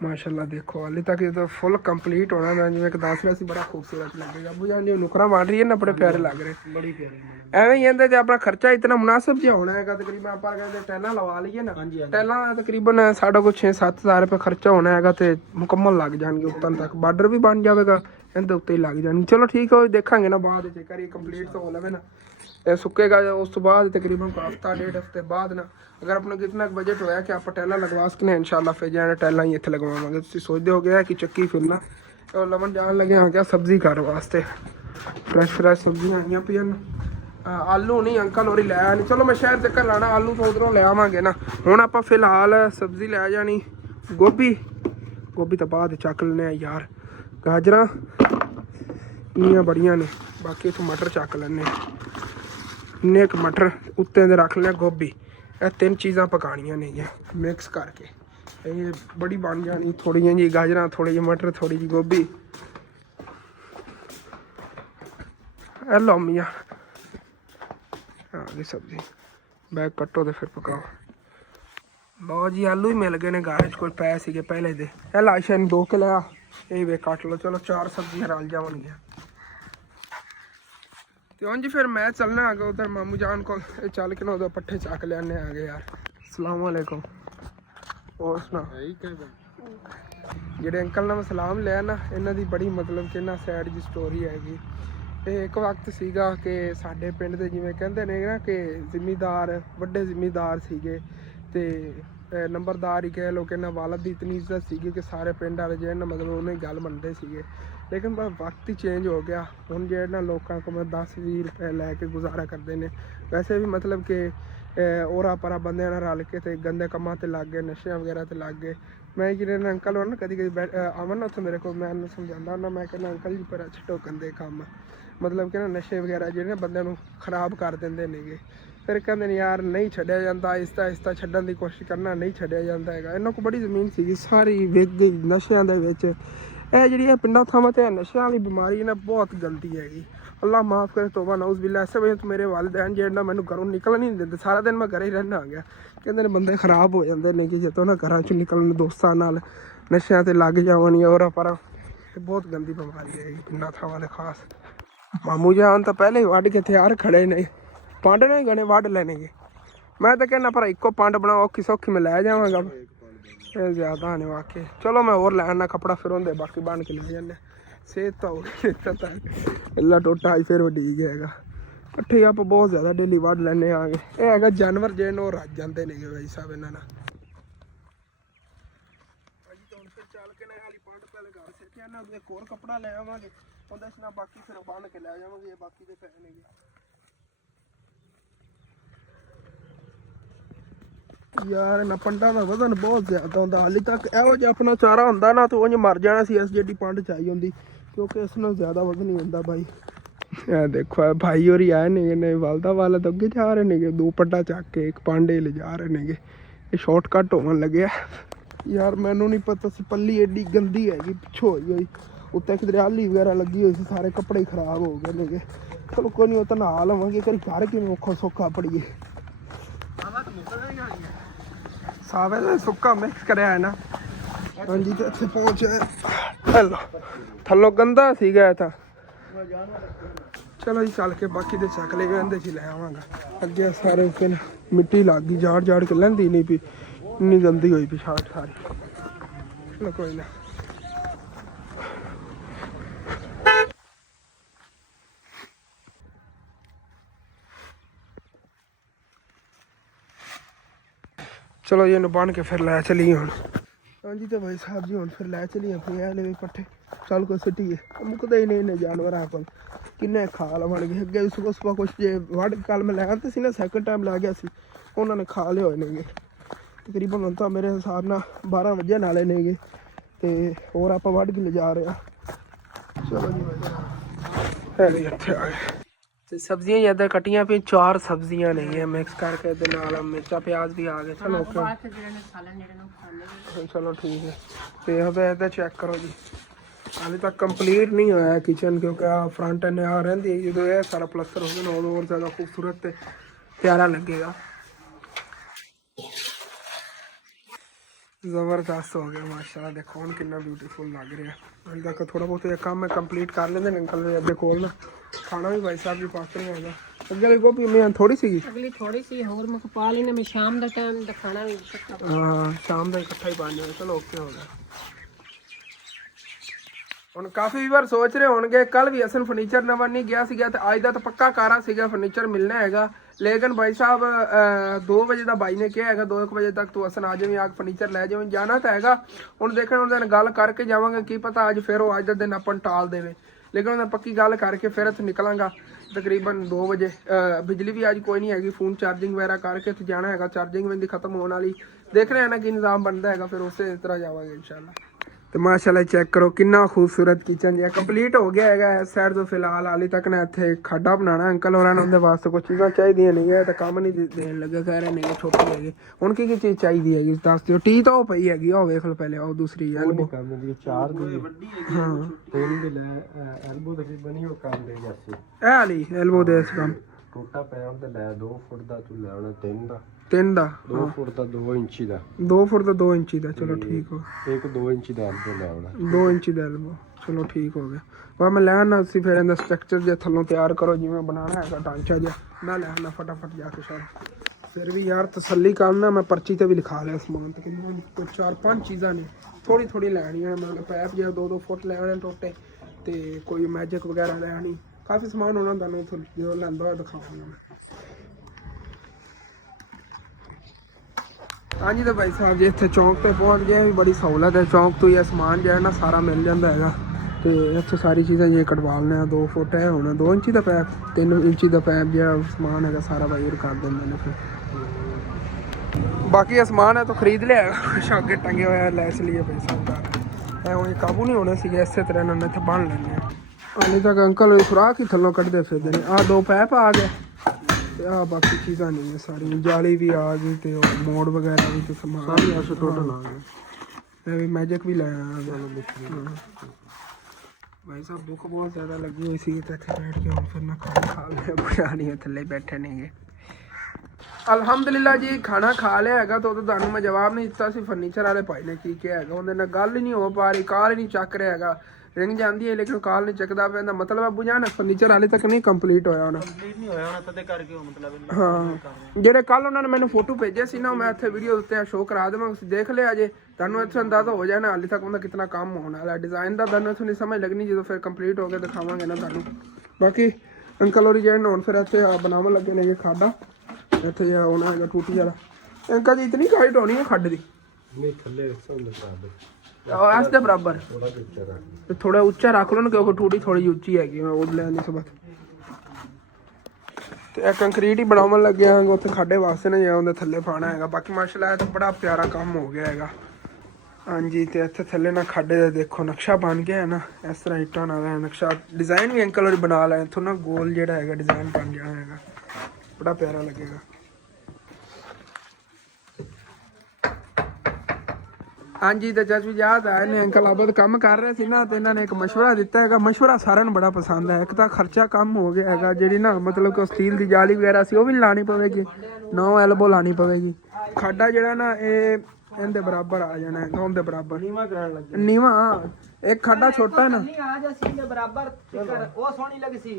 ਮਾਸ਼ਾਅੱਲਾ ਦੇਖੋ ਹਾਲੇ ਤੱਕ ਜਦੋਂ ਫੁੱਲ ਕੰਪਲੀਟ ਹੋਣਾ, ਮੈਂ ਜਿਵੇਂ ਕਿ ਦੱਸ ਰਿਹਾ ਸੀ, ਬੜਾ ਖੂਬਸੂਰਤ ਲੱਗੇਗਾ। ਅੱਬੂ ਜਾਨ ਜੀ ਨੁਕਰਾਂ ਮਾਰ ਰਹੀ ਹੈ ਨਾ, ਬੜੇ ਪਿਆਰੇ ਲੱਗ ਰਹੇ, ਬੜੀ ਪਿਆਰੀ। ਐਵੇਂ ਹੀ ਇਹਦੇ 'ਚ ਆਪਣਾ ਖਰਚਾ ਇਤਨਾ ਮੁਨਾਸਿਬ ਜਿਹਾ ਹੋਣਾ ਹੈਗਾ। ਤਕਰੀਬਨ ਆਪਾਂ ਕਹਿੰਦੇ ਟੈਲਾਂ ਲਵਾ ਲਈਏ ਨਾ, ਟੈਲਾਂ ਤਕਰੀਬਨ ਸਾਡਾ ਕੁਛ 6-7 ਹਜ਼ਾਰ ਰੁਪਏ ਖਰਚਾ ਹੋਣਾ ਹੈਗਾ, ਤੇ ਮੁਕੰਮਲ ਲੱਗ ਜਾਣਗੇ ਉੱਤਨ ਤੱਕ। ਬਾਰਡਰ ਵੀ ਬਣ ਜਾਵੇਗਾ, ਇਹਦੇ ਉੱਤੇ ਹੀ ਲੱਗ ਜਾਣੀ। ਚਲੋ ਠੀਕ ਹੈ, ਉਹ ਦੇਖਾਂਗੇ ਨਾ ਬਾਅਦ ਵਿੱਚ, ਕਰੀ ਕੰਪਲੀਟ ਤਾਂ ਹੋ ਲਵੇ ਨਾ, ਇਹ ਸੁੱਕੇਗਾ। ਉਸ ਤੋਂ ਬਾਅਦ ਤਕਰੀਬਨ ਹਫ਼ਤਾ 1.5 ਹਫ਼ਤੇ ਬਾਅਦ ਨਾ, ਅਗਰ ਆਪਣਾ ਕਿਤਨਾ ਬਜਟ ਹੋਇਆ ਕਿ ਆਪਾਂ ਟੈਲਾਂ ਲਗਵਾ ਸਕਨੇ ਹਾਂ, ਇਨਸ਼ਾਅੱਲਾ ਫਿਰ ਜਾਣਾ ਟੈਲਾਂ ਹੀ ਇੱਥੇ ਲਗਵਾਵਾਂਗੇ। ਤੁਸੀਂ ਸੋਚਦੇ ਹੋ ਗਿਆ ਕਿ ਚੱਕੀ ਫਿਰਨਾ, ਉਹ ਲਵਣ ਜਾਣ ਲੱਗੇ ਆ ਗਿਆ ਸਬਜ਼ੀ ਘਰ ਵਾਸਤੇ। ਫਰੈਸ਼ ਸਬਜ਼ੀਆਂ ਆਈਆਂ ਪਈਆਂ। ਆਲੂ ਨਹੀਂ ਅੰਕਲ ਹੋਰੀ ਲੈ ਆਏ। ਚਲੋ ਮੈਂ ਸ਼ਹਿਰ ਚੱਕਰ ਲਾਣਾ, ਆਲੂ ਤੋਂ ਉਧਰੋਂ ਲੈ ਆਵਾਂਗੇ ਨਾ। ਹੁਣ ਆਪਾਂ ਫਿਲਹਾਲ ਸਬਜ਼ੀ ਲੈ ਜਾਣੀ ਗੋਭੀ ਤਾਂ ਬਾਅਦ ਚੱਕ ਲੈਣੇ ਆ ਯਾਰ। ਗਾਜਰਾਂ ਇੰਨੀਆਂ ਬੜੀਆਂ ਨੇ, ਬਾਕੀ ਇੱਥੋਂ ਮਟਰ ਚੱਕ ਲੈਣੇ। ਇੰਨੇ ਕੁ ਮਟਰ ਉੱਤੇ ਦੇ ਰੱਖ ਲਿਆ, ਗੋਭੀ। ਇਹ 3 ਚੀਜ਼ਾਂ ਪਕਾਉਣੀਆਂ ਨੇ ਮਿਕਸ ਕਰਕੇ, ਇਹ ਬੜੀ ਬਣ ਜਾਣੀ। ਥੋੜ੍ਹੀਆਂ ਜਿਹੀ ਗਾਜਰਾਂ, ਥੋੜ੍ਹੇ ਜਿਹੇ ਮਟਰ, ਥੋੜ੍ਹੀ ਜਿਹੀ ਗੋਭੀ। ਇਹ ਲਓ ਮੀਆਂ ਆ ਗਈ ਸਬਜ਼ੀ, ਬੈਗ ਕੱਟੋ ਤੇ ਫਿਰ ਪਕਾਓ। ਲਓ ਜੀ ਆਲੂ ਹੀ ਮਿਲ ਗਏ ਨੇ, ਘਰ 'ਚ ਕੋਈ ਪਏ ਸੀਗੇ ਪਹਿਲੇ ਦੇ। ਇਹ ਲਾਸ਼ਾਂ ਨੂੰ 2 ਕਿਲੋ ਇਹ ਵੇ ਕੱਟ ਲਓ। ਚਲੋ 4 ਸਬਜ਼ੀਆਂ ਰਲ ਜਾਣਗੀਆਂ। ਤੇ ਉਂਝ ਫਿਰ ਮੈਂ ਚੱਲਣਾ ਆ ਗਿਆ ਉਧਰ ਮਾਮੂ ਜਾਨ ਕੋਲ। ਇਹ ਚੱਲ ਕੇ ਨਾ ਉਹਦਾ ਪੱਠੇ ਚੱਕ ਲਿਆਨੇ ਆ ਗਏ ਯਾਰ। ਅਸਲਾਮ ਵਾਲੇਕੁਮ। ਹੋਰ ਸੁਣਾ, ਜਿਹੜੇ ਅੰਕਲ ਨਾਲ ਮੈਂ ਸਲਾਮ ਲਿਆ ਨਾ, ਇਹਨਾਂ ਦੀ ਬੜੀ ਮਤਲਬ ਕਿ ਇਹਨਾਂ ਸੈਡ ਦੀ ਸਟੋਰੀ ਹੈਗੀ। ਇਹ ਇੱਕ ਵਕਤ ਸੀਗਾ ਕਿ ਸਾਡੇ ਪਿੰਡ ਦੇ ਜਿਵੇਂ ਕਹਿੰਦੇ ਨੇ ਨਾ ਕਿ ਜ਼ਿਮੀਦਾਰ, ਵੱਡੇ ਜ਼ਿਮੀਦਾਰ ਸੀਗੇ, ਤੇ ਨੰਬਰਦਾਰ ਹੀ ਕਹਿ ਲਓ ਕਿ ਇਹਨਾਂ ਵਾਲਦ ਦੀ ਇਤਨੀ ਇੱਜ਼ਤ ਸੀਗੀ ਕਿ ਸਾਰੇ ਪਿੰਡ ਵਾਲੇ ਜਿਹੜੇ ਨਾ ਮਤਲਬ ਉਹਨੇ ਗੱਲ ਮੰਨਦੇ ਸੀਗੇ। ਲੇਕਿਨ ਬਸ ਵਕਤ ਹੀ ਚੇਂਜ ਹੋ ਗਿਆ। ਹੁਣ ਜਿਹੜੇ ਨਾ ਲੋਕਾਂ ਕੋਲ 10-20 ਰੁਪਏ ਲੈ ਕੇ ਗੁਜ਼ਾਰਾ ਕਰਦੇ ਨੇ। ਵੈਸੇ ਵੀ ਮਤਲਬ ਕਿ ਔਰਾ ਪਰਾ ਬੰਦਿਆਂ ਨਾਲ ਰਲ ਕੇ ਤੇ ਗੰਦੇ ਕੰਮਾਂ 'ਤੇ ਲੱਗ ਗਏ, ਨਸ਼ਿਆਂ ਵਗੈਰਾ 'ਤੇ ਲੱਗ ਗਏ। ਮੈਂ ਜਿਹੜੇ ਅੰਕਲ ਹੋਣ ਨਾ ਕਦੀ ਆਵਣ ਨਾ ਉੱਥੇ ਮੇਰੇ ਕੋਲ, ਮੈਂ ਉਹਨੂੰ ਸਮਝਾਉਂਦਾ ਹੁੰਦਾ, ਮੈਂ ਕਹਿੰਦਾ ਅੰਕਲ ਜੀ ਪਰ ਛੱਡੋ ਗੰਦੇ ਕੰਮ, ਮਤਲਬ ਕਿ ਨਾ ਨਸ਼ੇ ਵਗੈਰਾ ਜਿਹੜੇ ਬੰਦਿਆਂ ਨੂੰ ਖਰਾਬ ਕਰ ਦਿੰਦੇ ਨੇਗੇ। ਫਿਰ ਕਹਿੰਦੇ ਨੇ ਯਾਰ ਨਹੀਂ ਛੱਡਿਆ ਜਾਂਦਾ, ਆਹਿਸਤਾ ਛੱਡਣ ਦੀ ਕੋਸ਼ਿਸ਼ ਕਰਨਾ, ਨਹੀਂ ਛੱਡਿਆ ਜਾਂਦਾ ਹੈਗਾ। ਇਹਨਾਂ ਕੋਲ ਬੜੀ ਜ਼ਮੀਨ ਸੀਗੀ, ਸਾਰੀ ਵਿਕ ਗਈ ਨਸ਼ਿਆਂ ਦੇ ਵਿੱਚ। ਇਹ ਜਿਹੜੀ ਇਹ ਪਿੰਡਾਂ ਥਾਵਾਂ 'ਤੇ ਨਸ਼ਿਆਂ ਵਾਲੀ ਬਿਮਾਰੀ ਨਾ ਬਹੁਤ ਗਲਤੀ ਹੈਗੀ। ਅੱਲਾ ਮਾफ़ करे, ਤੋਬਾ ਨਾਊਜ਼ ਬਿੱਲਾ। ਐਸੇ ਵਜ੍ਹਾ ਤੋਂ ਮੇਰੇ ਵਾਲਿदैन ਜਿਹੜਾ ਮੈਨੂੰ ਘਰੋਂ ਨਿਕਲਣ ਨਹੀਂ ਦਿੰਦੇ, ਸਾਰਾ ਦਿਨ ਮੈਂ ਘਰੇ ਹੀ ਰਹਿਣਾ ਆ ਗਿਆ। ਕਹਿੰਦੇ ਨੇ ਬੰਦੇ ਖਰਾਬ ਹੋ ਜਾਂਦੇ ਨੇ ਕਿ ਜਦੋਂ ਨਾ ਘਰਾਂ 'ਚੋਂ ਨਿਕਲਣ, ਦੋਸਤਾਂ ਨਾਲ ਨਸ਼ਿਆਂ 'ਤੇ ਲੱਗ ਜਾਵਣ ਜਾਂ ਔਰਾ ਪਰਾ। ਇਹ ਬਹੁਤ ਗੰਦੀ ਬਿਮਾਰੀ ਹੈ ਪਿੰਡਾਂ ਥਾਵਾਂ ਦੇ ਖਾਸ। ਮਾਮੂ ਜਾਨ ਤਾਂ ਪਹਿਲੇ ਹੀ ਵੱਢ ਕੇ ਤਿਆਰ ਖੜੇ ਨੇ, ਪੰਡ ਨੇ ਗਣੇ ਵੱਢ ਲੈਣਗੇ। ਮੈਂ ਤਾਂ ਕਹਿੰਦਾ ਪਰ ਇੱਕੋ ਪੰਡ ਬਣਾਓ, ਔਖੀ ਸੌਖੀ ਮੈਂ ਲੈ ਜਾਵਾਂਗਾ। ਇਹ ਜ਼ਿਆਦਾ ਨੇ ਵਾਕਈ। ਚਲੋ ਮੈਂ ਹੋਰ ਲੈਣ ਨਾ ਕੱਪੜਾ ਫਿਰ ਹੁੰਦੇ ਬਾਕੀ ਬਣ ਕੇ ਲੈ ਜਾਂਦੇ। ਸਿਹਤ ਤਾਂ ਹੋ ਗਈ ਤਾਂ ਇੱਲਾ ਟੋਟਾ ਅੱਜ ਫਿਰ ਵੱਡੀ ਗਿਆ ਹੈਗਾ। ਇਕੱਠੇ ਆਪਾਂ ਬਹੁਤ ਜ਼ਿਆਦਾ ਡੇਲੀ ਵੱਢ ਲੈਂਦੇ ਆਗੇ। ਇਹ ਹੈਗਾ ਜਾਨਵਰ ਜਿਹੜੇ ਉਹ ਰੱਜ ਜਾਂਦੇ ਨੇਗੇ ਬਾਈ ਸਾਹਿਬ ਇਹਨਾਂ ਨਾਲ। ਫਿਰ ਚੱਲ ਕੇ ਨਾ ਹਾਲੀ ਪੰਡ ਪਹਿਲੇ ਘਰ ਸਿਰ ਕੇ ਇਹਨਾਂ ਦੇ ਹੋਰ ਕੱਪੜਾ ਲੈ ਆਵਾਂਗੇ ਉਹਦੇ ਨਾਲ ਬਾਕੀ ਫਿਰ ਬੰਨ ਕੇ ਲੈ ਜਾਵਾਂਗੇ। ਇਹ ਬਾਕੀ ਦੇ ਪੈ ਨੇਗੇ ਯਾਰ। ਇਹਨਾਂ ਪੰਡਾਂ ਦਾ ਵਜ਼ਨ ਬਹੁਤ ਜ਼ਿਆਦਾ ਹੁੰਦਾ। ਹਾਲੇ ਤੱਕ ਇਹੋ ਜਿਹਾ ਆਪਣਾ ਚਾਰਾ ਹੁੰਦਾ ਨਾ ਤਾਂ ਉਂਝ ਮਰ ਜਾਣਾ ਸੀ। ਇਸ ਜਿਹੜੀ ਪੰਡ ਚਾਹੀ ਹੁੰਦੀ ਕਿਉਂਕਿ ਇਸ ਨਾਲ ਜ਼ਿਆਦਾ ਵਜ਼ਨ ਨਹੀਂ ਹੁੰਦਾ ਬਾਈ। ਇਹ ਦੇਖੋ ਭਾਈ ਹੋਰੀ ਆਏ ਨੇਗੇ ਨੇ ਵਾਲਦਾ ਵਾਲਾ ਤਾਂ ਅੱਗੇ ਜਾ ਰਹੇ ਨੇਗੇ। 2 ਪੰਡਾ ਚੱਕ ਕੇ 1 ਪਾਂਡੇ ਲਿਜਾ ਰਹੇ ਨੇਗੇ। ਇਹ ਸ਼ਾਰਟਕਟ ਹੋਣ ਲੱਗਿਆ ਯਾਰ। ਮੈਨੂੰ ਨਹੀਂ ਪਤਾ ਸੀ ਪੱਲੀ ਐਡੀ ਗੰਦੀ ਹੈਗੀ ਪਿੱਛੋਂ ਹੋਈ ਉੱਤੇ ਕਿਧਰੇ ਆਲੀ ਵਗੈਰਾ ਲੱਗੀ ਹੋਈ ਸੀ। ਸਾਰੇ ਕੱਪੜੇ ਹੀ ਖਰਾਬ ਹੋ ਗਏ ਨੇਗੇ। ਚਲੋ ਕੋਈ ਨਹੀਂ ਉਹ ਤਾਂ ਨਹਾ ਲਵਾਂਗੇ। ਕਰੀ ਘਰ ਕਿਵੇਂ ਔਖਾ ਸੌਖਾ ਪੜੀਏ। ਸਾਵੇ ਦਾ ਸੁੱਕਾ ਮਿਕਸ ਕਰਿਆ ਹੈ ਨਾ। ਹਾਂਜੀ ਤੇ ਇੱਥੇ ਪਹੁੰਚਿਆ। ਹੈਲੋ ਥੱਲੋਂ ਗੰਦਾ ਸੀਗਾ ਇਹ ਤਾਂ। ਚਲੋ ਜੀ ਚੱਲ ਕੇ ਬਾਕੀ ਦੇ ਚੱਕ ਲੈ ਇਹਦੇ 'ਚ ਲੈ ਆਵਾਂਗਾ। ਅੱਗੇ ਸਾਰੇ ਫਿਰ ਮਿੱਟੀ ਲੱਗ ਗਈ ਜਾੜ ਕੇ ਲੈਂਦੀ ਨਹੀਂ ਪਈ। ਇੰਨੀ ਗੰਦੀ ਹੋਈ ਪਈ ਸ਼ਾਰਟ ਸਾਰੀ। ਚਲੋ ਕੋਈ ਨਾ। ਚਲੋ ਜੀ ਇਹਨੂੰ ਬੰਨ ਕੇ ਫਿਰ ਲੈ ਚਲੀਏ ਹੁਣ। ਹਾਂਜੀ ਤੇ ਭਾਈ ਸਾਹਿਬ ਜੀ ਹੁਣ ਫਿਰ ਲੈ ਚਲੀਏ ਆਪਣੇ ਇਹ ਲੈ ਪੱਠੇ। ਚੱਲ ਕੋਈ ਸਿੱਟੀਏ ਮੁੱਕਦੇ ਹੀ ਨਹੀਂ ਨੇ ਜਾਨਵਰਾਂ ਕੋਲ। ਕਿੰਨੇ ਖਾਲ ਬਣ ਗਏ ਅੱਗੇ ਸੁਬਹ ਕੁਛ ਜੇ ਵੱਢ ਕੱਲ ਮੈਂ ਲੈ ਆਉਂਦੇ ਸੀ ਨਾ ਸੈਕਿੰਡ ਟਾਈਮ ਲੈ ਗਿਆ ਸੀ। ਉਹਨਾਂ ਨੇ ਖਾ ਲਏ ਹੋਏ ਨੇਗੇ ਤਕਰੀਬਨ। ਹੁਣ ਤਾਂ ਮੇਰੇ ਹਿਸਾਬ ਨਾਲ 12 ਵਜੇ ਨਾਲੇ ਨੇਗੇ ਤੇ ਹੋਰ ਆਪਾਂ ਵੱਢ ਕੇ ਲਿਜਾ ਰਹੇ ਹਾਂ। ਚਲੋ ਜੀ ਹੈ ਜੀ ਇੱਥੇ ਆ ਗਏ ਤੇ ਸਬਜ਼ੀਆਂ ਜ਼ਿਆਦਾ ਕੱਟੀਆਂ ਪਈਆਂ। 4 ਸਬਜ਼ੀਆਂ ਨੇਗੀਆਂ ਮਿਕਸ ਕਰਕੇ ਇਹਦੇ ਨਾਲ ਮਿਰਚਾਂ ਪਿਆਜ਼ ਵੀ ਆ ਗਏ। ਚਲੋ ਚਲੋ ਠੀਕ ਹੈ। ਤੇ ਹੁਣ ਇਹਦਾ ਚੈੱਕ ਕਰੋ ਜੀ। ਹਾਲੇ ਤੱਕ ਕੰਪਲੀਟ ਨਹੀਂ ਹੋਇਆ ਕਿਚਨ ਕਿਉਂਕਿ ਆ ਫਰੰਟ ਐਂਡ ਆ ਰਹਿੰਦੀ। ਜਦੋਂ ਇਹ ਸਾਰਾ ਪਲਸਤਰ ਹੋ ਗਿਆ ਨਾ ਉਦੋਂ ਹੋਰ ਜ਼ਿਆਦਾ ਖੂਬਸੂਰਤ ਤੇ ਪਿਆਰਾ ਲੱਗੇਗਾ। ਜ਼ਬਰਦਸਤ ਹੋ ਗਿਆ ਮਾਸ਼ਾਅੱਲਾ। ਦੇਖੋ ਹੁਣ ਕਿੰਨਾ ਬਿਊਟੀਫੁਲ ਲੱਗ ਰਿਹਾ। ਹਾਲੇ ਤੱਕ ਥੋੜਾ ਬਹੁਤ ਇਹ ਕੰਮ ਮੈਂ ਕੰਪਲੀਟ ਕਰ ਲੈਂਦੇ ਨੇ ਅੰਕਲ ਦੇ ਅੱਗੇ ਕੋਲ ਨਾ। ਖਾਣਾ ਵੀ ਭਾਈ ਸਾਹਿਬ ਜੀ ਪਾਕ ਨਹੀਂ ਆਉਂਦਾ। ਅੱਗੇ ਵਾਲੀ ਗੋਭੀ ਮੈਂ ਥੋੜੀ ਸੀਗੀ। ਅਗਲੀ ਥੋੜੀ ਸੀ ਹੋਰ ਮੈਂ ਪਾ ਲਈ ਨਾ। ਮੈਂ ਸ਼ਾਮ ਦਾ ਟਾਈਮ ਦਾ ਖਾਣਾ ਵੀ ਹਾਂ ਸ਼ਾਮ ਦਾ ਇਕੱਠਾ ਹੀ ਬਣ ਜਾਣਾ। ਚਲੋ ਓਕੇ ਹੋ ਗਿਆ। ਹੁਣ ਕਾਫੀ ਵਾਰ ਸੋਚ ਰਹੇ ਹੋਣਗੇ ਕੱਲ ਵੀ ਅਸਲ ਫਰਨੀਚਰ ਨਵਾਂ ਨਹੀਂ ਗਿਆ ਸੀਗਾ ਤੇ ਅੱਜ ਦਾ ਤਾਂ ਪੱਕਾ ਕਾਰਾ ਸੀਗਾ ਫਰਨੀਚਰ ਮਿਲਣਾ ਹੈਗਾ। ਲੇਕਿਨ ਭਾਈ ਸਾਹਿਬ 2 ਵਜੇ ਦਾ ਬਾਈ ਨੇ ਕਿਹਾ ਹੈਗਾ 2-1 ਵਜੇ ਤੱਕ ਤੂੰ ਅਸਨ ਆ ਜਾਵੇਂ ਆ ਫਰਨੀਚਰ ਲੈ ਜਾਵੇਂ। ਜਾਣਾ ਤਾਂ ਹੈਗਾ ਹੁਣ ਦੇਖਣ ਉਹਦੇ ਨਾਲ ਗੱਲ ਕਰਕੇ ਜਾਵਾਂਗੇ। ਕੀ ਪਤਾ ਅੱਜ ਫਿਰ ਉਹ ਅੱਜ ਦਾ ਦਿਨ ਆਪਾਂ ਟਾਲ ਦੇਵੇ। ਲੇਕਿਨ ਉਹਨੇ ਪੱਕੀ ਗੱਲ ਕਰਕੇ ਫਿਰ ਇੱਥੇ ਨਿਕਲਾਂਗਾ ਤਕਰੀਬਨ 2 ਵਜੇ। ਬਿਜਲੀ ਵੀ ਅੱਜ ਕੋਈ ਨਹੀਂ ਹੈਗੀ। ਫੋਨ ਚਾਰਜਿੰਗ ਵਗੈਰਾ ਕਰਕੇ ਇੱਥੇ ਜਾਣਾ ਹੈਗਾ। ਚਾਰਜਿੰਗ ਵੀ ਖਤਮ ਹੋਣ ਵਾਲੀ। ਦੇਖ ਰਹੇ ਹਾਂ ਨਾ ਕੀ ਨਿਜ਼ਾਮ ਬਣਦਾ ਹੈਗਾ। ਫਿਰ ਉਸੇ ਤਰ੍ਹਾਂ ਜਾਵਾਂਗੇ ਇਨਸ਼ਾਅੱਲਾ। ਤੇ ਮਾਸ਼ਾਅੱਲਾ ਚੈੱਕ ਕਰੋ ਕਿੰਨਾ ਖੂਬਸੂਰਤ ਕਿਚਨ ਜਿਹਾ ਕੰਪਲੀਟ ਹੋ ਗਿਆ ਹੈਗਾ। ਇਸ ਸਾਈਡ ਤੋਂ ਫਿਲਹਾਲ ਹਾਲੇ ਤੱਕ ਨਾ ਇੱਥੇ ਖਾਡਾ ਬਣਾਉਣਾ ਅੰਕਲ ਹੋਰਾਂ ਨੂੰ। ਉਹਦੇ ਵਾਸਤੇ ਕੁਝ ਚੀਜ਼ਾਂ ਚਾਹੀਦੀਆਂ ਨੇਗੀਆਂ ਤਾਂ ਕੰਮ ਨਹੀਂ ਦੇਣ ਲੱਗਾ ਕਹਿ ਰਹੇ ਨੇਗੇ ਛੋਟੇ ਹੈਗੇ। ਹੁਣ ਕੀ ਚੀਜ਼ ਚਾਹੀਦੀ ਹੈਗੀ ਦੱਸ ਦਿਓ। ਟੀ ਤਾਂ ਉਹ ਪਈ ਹੈਗੀ ਉਹ ਵੇਖ ਲਓ ਪਹਿਲੇ। ਉਹ ਦੂਸਰੀ ਐਲਬੋ 4 ਦੀ ਹਾਂ 3 ਦੀ ਲੈ ਐਲਬੋ ਦੇ ਬਣੀ ਉਹ ਕੰਮ ਦੇ ਜੈਸੀ। ਇਹ ਵਾਲੀ ਐਲਬੋ ਦੇ ਇਸ ਕੰਮ ਟੋਟਾ ਪੈਰ ਤੇ ਲੈ 2 ਫੁੱਟ ਦਾ ਤੂੰ ਲੈ ਆਉਣਾ 3 ਦਾ 3 ਦਾ 2 ਫੁੱਟ ਦਾ 2 ਇੰਚੀ ਦਾ 2 ਫੁੱਟ ਦਾ 2 ਇੰਚੀ ਦਾ। ਚਲੋ ਠੀਕ ਹੋ। ਇੱਕ 2 ਇੰਚੀ ਦਾ ਐਲਬੋ ਲੈ ਆਉਣਾ 2 ਇੰਚੀ ਦਾ ਐਲਬੋ। ਚਲੋ ਠੀਕ ਹੋ ਗਿਆ। ਵਾ ਮੈਂ ਲੈ ਆਉਣਾ ਸੀ ਫਿਰ ਇਹਦਾ ਸਟਰਕਚਰ ਜਿਹਾ ਥੱਲੋਂ ਤਿਆਰ ਕਰੋ ਜਿਵੇਂ ਬਣਾਉਣਾ ਹੈਗਾ ਢਾਂਚਾ ਜਿਹਾ। ਮੈਂ ਲੈ ਆਉਣਾ ਫਟਾਫਟ ਜਾ ਕੇ ਸਾਰਾ। ਫਿਰ ਵੀ ਯਾਰ ਤਸੱਲੀ ਕੰਮ ਨਾ ਮੈਂ ਪਰਚੀ ਤੇ ਵੀ ਲਿਖਾ ਲਿਆ ਸਮਾਨ ਤਕਰੀਬਨ 4-5 ਚੀਜ਼ਾਂ ਨੇ। ਥੋੜੀ ਲੈਣੀਆਂ ਮਤਲਬ ਪੈਪ ਜਿਹਾ 2-2 ਫੁੱਟ ਲੈ ਆਉਣੇ ਟੋਟੇ ਤੇ ਕੋਈ ਮੈਜਿਕ ਵਗੈਰਾ ਲੈਣੀ। ਕਾਫੀ ਸਮਾਨ ਹੋਣਾ ਤੁਹਾਨੂੰ ਜਦੋਂ ਲੈਂਦਾ ਹੋਇਆ ਦਿਖਾਵਾਂਗਾ ਮੈਂ। ਹਾਂਜੀ ਤਾਂ ਭਾਈ ਸਾਹਿਬ ਜੀ ਇੱਥੇ ਚੌਂਕ ਤੇ ਪਹੁੰਚ ਗਏ। ਵੀ ਬੜੀ ਸਹੂਲਤ ਹੈ ਚੌਂਕ ਤੋਂ ਹੀ। ਇਹ ਸਮਾਨ ਜਿਹੜਾ ਨਾ ਸਾਰਾ ਮਿਲ ਜਾਂਦਾ ਹੈਗਾ ਤੇ ਇੱਥੇ ਸਾਰੀ ਚੀਜ਼ਾਂ ਜੇ ਕਢਵਾ ਲੈਣੇ ਆ। 2 ਫੁੱਟ ਹੈ ਹੁਣ 2 ਇੰਚੀ ਦਾ ਪੈਪ 3 ਇੰਚੀ ਦਾ ਪੈਪ ਜਿਹੜਾ ਸਮਾਨ ਹੈਗਾ ਸਾਰਾ ਬਾਈ ਕਰ ਦਿੰਦੇ ਨੇ। ਫਿਰ ਬਾਕੀ ਇਹ ਸਮਾਨ ਹੈ ਤਾਂ ਖਰੀਦ ਲਿਆ ਹੈਗਾ। ਅੱਗੇ ਟੰਗੇ ਹੋਇਆ ਲੈ ਚਲੀਏ ਭਾਈ ਸਾਹਿਬ ਦਾ। ਐ ਉਹ ਕਾਬੂ ਨਹੀਂ ਹੋਣੇ ਸੀਗੇ। ਇਸੇ ਤਰ੍ਹਾਂ ਇਹਨਾਂ ਨੇ ਇੱਥੇ ਬੰਨ ਲੈਣੇ ਆ। ਹਾਲੇ ਤੱਕ ਅੰਕਲ ਸੁਰਾਖ ਹੀ ਥੱਲੋਂ ਕੱਢਦੇ ਫਿਰਦੇ ਨੇ। ਆਹ 2 ਪੈਪ ਆ ਗਏ ਤੇ ਆਹ ਬਾਕੀ ਚੀਜ਼ਾਂ ਨਹੀਂ ਸਾਰੀਆਂ। ਜਾਲੀ ਵੀ ਆ ਗਈ ਤੇ ਉਹ ਮੋੜ ਵਗੈਰਾ ਵੀ ਤੇ ਸਮਾਨ ਸਾਰੀ ਐਸੇ ਟੋਟਲ ਆ ਗਏ। ਇਹ ਵੀ ਮੈਜਿਕ ਵੀ ਲਾਇਆ ਭਾਈ ਸਾਹਿਬ। ਭੁੱਖ ਬਹੁਤ ਜ਼ਿਆਦਾ ਲੱਗੀ ਹੋਈ ਸੀ ਤੇ ਇੱਥੇ ਬੈਠ ਕੇ ਹੁਣ ਫਿਰ ਨਾ ਖਾਣਾ ਖਾ ਲਿਆ। ਪੁਰਾਣੀਆਂ ਥੱਲੇ ਬੈਠੇ ਨੇਗੇ। ਅਲਹਮਦੁਲਿਲਾ ਜੀ ਖਾਣਾ ਖਾ ਲਿਆ ਹੈਗਾ। ਤਾਂ ਉਦੋਂ ਤੁਹਾਨੂੰ ਮੈਂ ਜਵਾਬ ਨਹੀਂ ਦਿੱਤਾ ਸੀ ਫਰਨੀਚਰ ਵਾਲੇ ਭਾਈ ਨੇ ਕੀ ਕਿਹਾ ਹੈਗਾ। ਉਹਦੇ ਨਾਲ ਗੱਲ ਹੀ ਨਹੀਂ ਹੋ ਪਾ ਰਹੀ। ਕਾਲ ਹੀ ਨਹੀਂ ਚੱਕ ਰਿਹਾ ਹੈਗਾ। ਰਿੰਗ ਜਾਂਦੀ ਹੈ ਲੇਕਿਨ ਕਾਲ ਨਹੀਂ ਚੱਕਦਾ ਪਿਆ। ਇਹਦਾ ਮਤਲਬ ਅੱਬੂ ਜਾਨ ਫਰਨੀਚਰ ਹਾਲੇ ਤੱਕ ਨਹੀਂ ਕੰਪਲੀਟ ਹੋਇਆ ਹੋਣਾ। ਕੰਪਲੀਟ ਨਹੀਂ ਹੋਇਆ ਹੋਣਾ ਤਦੇ ਕਰਕੇ ਉਹ ਮਤਲਬ ਹਾਂ ਜਿਹੜੇ ਕੱਲ ਉਹਨਾਂ ਨੇ ਮੈਨੂੰ ਫੋਟੋ ਭੇਜੇ ਸੀ ਨਾ ਮੈਂ ਇੱਥੇ ਵੀਡੀਓ ਉੱਤੇ ਸ਼ੋਅ ਕਰਾ ਦੇਵਾਂ, ਤੁਸੀਂ ਦੇਖ ਲਿਆ ਜੇ, ਤੁਹਾਨੂੰ ਇੱਥੇ ਅੰਦਾਜ਼ਾ ਹੋ ਜਾਣਾ ਹਾਲੇ ਤੱਕ ਉਹਦਾ ਕਿੰਨਾ ਕੰਮ ਹੋਣ ਵਾਲਾ। ਡਿਜ਼ਾਈਨ ਦਾ ਤੁਹਾਨੂੰ ਇੱਥੋਂ ਨਹੀਂ ਸਮਝ ਲੱਗਣੀ, ਜਦੋਂ ਫਿਰ ਕੰਪਲੀਟ ਹੋ ਕੇ ਦਿਖਾਵਾਂਗੇ ਨਾ ਤੁਹਾਨੂੰ। ਬਾਕੀ ਅੰਕਲ ਹੋਰੀ ਜਿਹੜੇ ਹੁਣ ਫਿਰ ਇੱਥੇ ਬਣਾਉਣ ਲੱਗੇ ਨੇ ਖਾਡਾ, ਇੱਥੇ ਜਿਹੜਾ ਆਉਣਾ ਹੈਗਾ ਟੂਟੀ ਵਾਲਾ। ਅੰਕਲ ਜੀ ਇਤਨੀ ਹਾਈਟ ਹੋਣੀ ਹੈ ਖੱਡ ਦੀ? ਨਹੀਂ ਥੱਲੇ ਸਮਝ ਬਰਾਬਰ ਇਸ ਦੇ ਬਰਾਬਰ ਥੋੜਾ ਉੱਚਾ ਰੱਖ ਤੇ ਥੋੜਾ ਉੱਚਾ ਰੱਖ ਲਓ ਨਾ ਕਿਉਂਕਿ ਟੂਟੀ ਥੋੜੀ ਉੱਚੀ ਹੈਗੀ ਉਹ ਲੈਣ ਦੀ ਸਬਤ। ਤੇ ਇਹ ਕੰਕਰੀਟ ਹੀ ਬਣਾਉਣ ਲੱਗੇ ਆਂਗੇ ਉੱਥੇ ਖਾਡੇ ਵਾਸਤੇ ਨਾ ਜਾਂ ਉਹਦੇ ਥੱਲੇ ਪਾਣਾ ਹੈਗਾ। ਬਾਕੀ ਮਾਸ਼ਾਅੱਲਾ ਇਹ ਤਾਂ ਬੜਾ ਪਿਆਰਾ ਕੰਮ ਹੋ ਗਿਆ ਹੈਗਾ। ਹਾਂਜੀ ਤੇ ਇੱਥੇ ਥੱਲੇ ਨਾ ਖਾਡੇ ਦਾ ਦੇਖੋ ਨਕਸ਼ਾ ਬਣ ਗਿਆ ਹੈ ਨਾ, ਇਸ ਤਰ੍ਹਾਂ ਇੱਟਾਂ ਨਾਲ ਹੈ ਨਕਸ਼ਾ। ਡਿਜ਼ਾਈਨ ਵੀ ਅੰਕਲ ਹੋਰੀ ਬਣਾ ਲਏ, ਇੱਥੋਂ ਨਾ ਗੋਲ ਜਿਹੜਾ ਹੈਗਾ ਡਿਜ਼ਾਈਨ ਬਣ ਜਾਣਾ ਹੈਗਾ, ਬੜਾ ਪਿਆਰਾ ਲੱਗੇਗਾ। ਹਾਂਜੀ ਤੇ ਜਦ ਵੀ ਯਾਦ ਆਇਆ ਨੇ ਅੰਕਲ ਆਬਦ ਕੰਮ ਕਰ ਰਹੇ ਸੀ ਨਾ ਤੇ ਇਹਨਾਂ ਨੇ ਇੱਕ ਮਸ਼ਵਰਾ ਦਿੱਤਾ ਹੈਗਾ। ਮਸ਼ਵਰਾ ਸਾਰਿਆਂ ਨੂੰ ਬੜਾ ਪਸੰਦ ਹੈ। ਇੱਕ ਤਾਂ ਖਰਚਾ ਕੰਮ ਹੋ ਗਿਆ ਹੈਗਾ, ਜਿਹੜੀ ਨਾ ਮਤਲਬ ਕਿ ਸਟੀਲ ਦੀ ਜਾਲੀ ਵਗੈਰਾ ਸੀ ਉਹ ਵੀ ਲਾਣੀ ਪਵੇਗੀ, 9 ਐਲਬੋ ਲਾਣੀ ਪਵੇਗੀ। ਖਾਡਾ ਜਿਹੜਾ ਨਾ ਇਹ ਇਹਦੇ ਬਰਾਬਰ ਆ ਜਾਣਾ ਹੈ, ਉਹਦੇ ਬਰਾਬਰ ਨੀਵਾ ਕਰਾਉਣ ਲੱਗੇ। ਨੀਵਾ ਇੱਕ ਖਾਡਾ ਛੋਟਾ ਹੈ ਨਾ ਆ ਜਾ ਸੀ ਦੇ ਬਰਾਬਰ ਉਹ ਸੋਹਣੀ ਲੱਗੀ ਸੀ।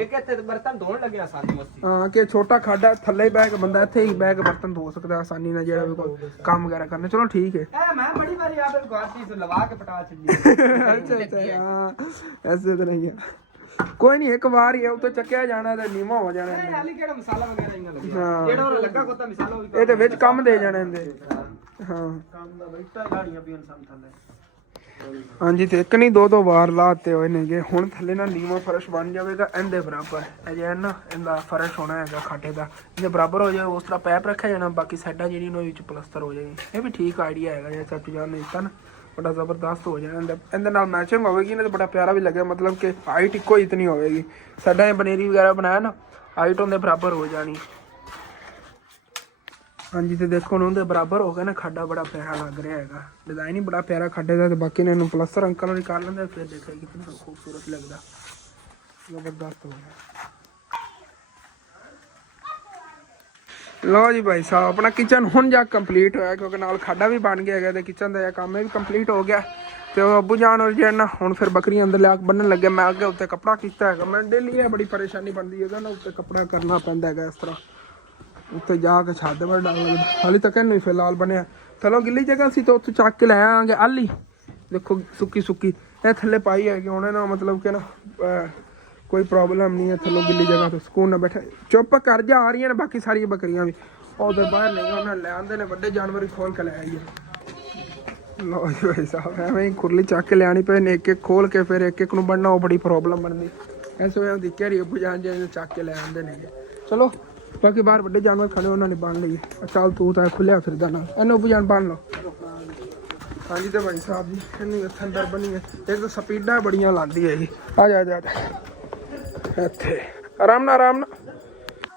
ਇੱਕ ਇੱਥੇ ਬਰਤਨ ਧੋਣ ਲੱਗਿਆ ਸਾਡੀ ਮਸਤੀ। ਹਾਂ ਕਿ ਛੋਟਾ ਖਾਡਾ ਥੱਲੇ ਬਹਿ ਕੇ ਬੰਦਾ ਇੱਥੇ ਹੀ ਬਹਿ ਕੇ ਬਰਤਨ ਧੋ ਸਕਦਾ ਆਸਾਨੀ ਨਾਲ, ਜਿਹੜਾ ਵੀ ਕੋਈ ਕੰਮ ਵਗੈਰਾ ਕਰਨਾ। ਚਲੋ ਠੀਕ ਹੈ। ਮੈਂ ਬੜੀ ਵਾਰੀ ਆਪੇ ਗਾਤੀ ਤੋਂ ਲਵਾ ਕੇ ਪਟਾ ਛੱਡੀ। ਅੱਛਾ ਹਾਂ ਐਸੇ ਤਾਂ ਨਹੀਂ ਹੈ, ਕੋਈ ਨਹੀਂ ਇੱਕ ਵਾਰ ਹੀ ਹੈ ਉੱਤੇ ਚੱਕਿਆ ਜਾਣਾ ਤੇ ਨੀਵਾ ਹੋ ਜਾਣਾ। ਹਾਲੀ ਕਿਹੜਾ ਮਸਾਲਾ ਵਗੈਰਾ ਇੰਨਾ ਲੱਗਿਆ ਜਿਹੜਾ ਉਹ ਲੱਗਾ ਕੋਤਾ ਮਸਾਲਾ ਉਹ ਇਹ ਤੇ ਵਿੱਚ ਕੰਮ ਦੇ ਜਾਣੇ ਇਹਦੇ। ਹਾਂ ਕੰਮ ਦਾ ਬੈਠਾ ਗਾੜੀਆਂ ਪੀਣ ਸਮ ਥੱਲੇ। ਹਾਂਜੀ ਤੇ ਇੱਕ ਨਹੀਂ ਦੋ ਵਾਰ ਲਾਤੇ ਹੋਏ ਨੇਗੇ। ਹੁਣ ਥੱਲੇ ਨਾ ਨੀਵਾਂ ਫਰਸ਼ ਬਣ ਜਾਵੇਗਾ ਇਹਦੇ ਬਰਾਬਰ। ਇਹ ਜਿਹੜਾ ਨਾ ਇਹਦਾ ਫਰਸ਼ ਹੋਣਾ ਹੈਗਾ ਖਾਟੇ ਦਾ, ਜੇ ਬਰਾਬਰ ਹੋ ਜਾਏ ਉਸ ਤਰ੍ਹਾਂ ਪੈਪ ਰੱਖਿਆ ਜਾਣਾ। ਬਾਕੀ ਸਾਈਡਾਂ ਜਿਹੜੀ ਉਹਨਾਂ ਵਿੱਚ ਪਲਸਤਰ ਹੋ ਜਾਏਗੀ। ਇਹ ਵੀ ਠੀਕ ਆਈਡੀਆ ਹੈਗਾ ਜਿਹੜਾ ਸੱਚ ਜਾਨ ਨੇ ਦਿੱਤਾ ਨਾ, ਬੜਾ ਜ਼ਬਰਦਸਤ ਹੋ ਜਾਣਾ। ਇਹਦੇ ਨਾਲ ਮੈਚਿੰਗ ਹੋਵੇਗੀ ਨਾ ਤੇ ਬੜਾ ਪਿਆਰਾ ਵੀ ਲੱਗਿਆ, ਮਤਲਬ ਕਿ ਹਾਈਟ ਇੱਕੋ ਇਤਨੀ ਹੋਵੇਗੀ। ਸਾਡਾ ਇਹ ਬਨੇਰੀ ਵਗੈਰਾ ਬਣਾਇਆ ਨਾ ਹਾਈਟ ਉਹਦੇ ਬਰਾਬਰ ਹੋ ਜਾਣੀ। ਹਾਂਜੀ ਤੇ ਦੇਖੋ ਹੁਣ ਉਹਦੇ ਬਰਾਬਰ ਹੋ ਗਿਆ ਨਾ, ਖਾਡਾ ਬੜਾ ਪਿਆਰਾ ਲੱਗ ਰਿਹਾ ਹੈਗਾ, ਡਿਜ਼ਾਈਨ ਹੀ ਬੜਾ ਪਿਆਰਾ ਖਾਡੇ ਦਾ। ਤੇ ਬਾਕੀ ਨੇ ਇਹਨੂੰ ਪਲਸਤਰ ਅੰਕਲ ਹੋਰੀ ਕਰ ਲੈਂਦੇ ਫਿਰ ਦੇਖਿਆ ਕਿੰਨਾ ਖੂਬਸੂਰਤ ਲੱਗਦਾ, ਜ਼ਬਰਦਸਤ ਹੋ ਗਿਆ। ਲਓ ਜੀ ਭਾਈ ਸਾਹਿਬ ਆਪਣਾ ਕਿਚਨ ਹੁਣ ਜਾ ਕੰਪਲੀਟ ਹੋਇਆ, ਕਿਉਂਕਿ ਨਾਲ ਖਾਡਾ ਵੀ ਬਣ ਗਿਆ ਹੈਗਾ ਤੇ ਕਿਚਨ ਦਾ ਕੰਮ ਵੀ ਕੰਪਲੀਟ ਹੋ ਗਿਆ। ਤੇ ਉਹ ਅੱਬੂ ਜਾਨ ਔਰ ਜਿਹੜਾ ਨਾ ਹੁਣ ਫਿਰ ਬੱਕਰੀਆਂ ਅੰਦਰ ਲਿਆ ਕੇ ਬੰਨਣ ਲੱਗੇ। ਮੈਂ ਅੱਗੇ ਉੱਤੇ ਕੱਪੜਾ ਕੀਤਾ ਹੈਗਾ, ਮੈਂ ਡੇਲੀ ਇਹ ਬੜੀ ਪਰੇਸ਼ਾਨੀ ਬਣਦੀ ਹੈਗਾ ਨਾ, ਉੱਤੇ ਕੱਪੜਾ ਕਰਨਾ ਪੈਂਦਾ ਹੈਗਾ ਇਸ ਤਰ੍ਹਾਂ। ਉੱਤੇ ਜਾ ਕੇ ਛੱਡ ਪਰ ਡਰ ਲੱਗਦਾ। ਹਾਲੇ ਤੱਕ ਇਹਨੂੰ ਫਿਲਹਾਲ ਬਣਿਆ ਥੱਲੋਂ ਗਿੱਲੀ ਜਗ੍ਹਾ ਸੀ ਤਾਂ ਉੱਥੋਂ ਚੱਕ ਕੇ ਲੈ ਆਵਾਂਗੇ। ਆਲੀ ਦੇਖੋ ਸੁੱਕੀ ਇਹ ਥੱਲੇ ਪਾਈ ਹੈਗੀ ਹੁਣ ਨਾ, ਮਤਲਬ ਕਿ ਨਾ ਕੋਈ ਪ੍ਰੋਬਲਮ ਨਹੀਂ ਹੈ। ਥੱਲੋਂ ਗਿੱਲੀ ਜਗ੍ਹਾ ਤੋਂ ਸਕੂਨ ਨਾਲ ਬੈਠਾ ਚੁੱਪ ਕਰ ਜਾ। ਆ ਰਹੀਆਂ ਨੇ ਬਾਕੀ ਸਾਰੀਆਂ ਬੱਕਰੀਆਂ ਵੀ ਉਹਦੇ ਬਾਹਰ ਨਹੀਂ, ਉਹਨਾਂ ਲੈ ਆਉਂਦੇ ਨੇ ਵੱਡੇ ਜਾਨਵਰ ਹੀ ਖੋਲ ਕੇ ਲੈ ਆਈਏ। ਲਓ ਜੀ ਭਾਈ ਸਾਹਿਬ ਐਵੇਂ ਹੀ ਖੁਰਲੀ ਚੱਕ ਕੇ ਲਿਆਣੀ ਪਏ ਨੇ, ਇੱਕ ਇੱਕ ਖੋਲ ਕੇ ਫਿਰ ਇੱਕ ਇੱਕ ਨੂੰ ਬਣਨਾ ਉਹ ਬੜੀ ਪ੍ਰੋਬਲਮ ਬਣਦੀ। ਇਸ ਵੇਲੇ ਦੀ ਘਰੀ ਅੱਬੂ ਜਾਨ ਜੇ ਚੱਕ ਕੇ ਲੈ ਆਉਂਦੇ ਨੇ। ਚਲੋ ਬਾਕੀ ਬਾਹਰ ਵੱਡੇ ਜਾਨਵਰ ਖੜੇ ਉਹਨਾਂ ਨੇ ਬੰਨ ਲਈਏ। ਚੱਲ ਤੂੰ ਤਾਂ ਖੁੱਲਿਆ ਫਿਰਦਾ ਨਾ, ਇਹਨੂੰ ਅੱਬੂ ਜਾਨ ਬੰਨ ਲਓ। ਹਾਂਜੀ ਤੇ ਭਾਈ ਸਾਹਿਬ ਜੀ ਇਹਨੂੰ ਇੱਥੇ ਅੰਦਰ ਬੰਨੀਏ। ਇੱਕ ਤਾਂ ਸਪੀਡਾਂ ਬੜੀਆਂ ਲਾਉਂਦੀ ਹੈ ਜੀ। ਆ ਜਾ ਇੱਥੇ ਆਰਾਮ ਨਾਲ।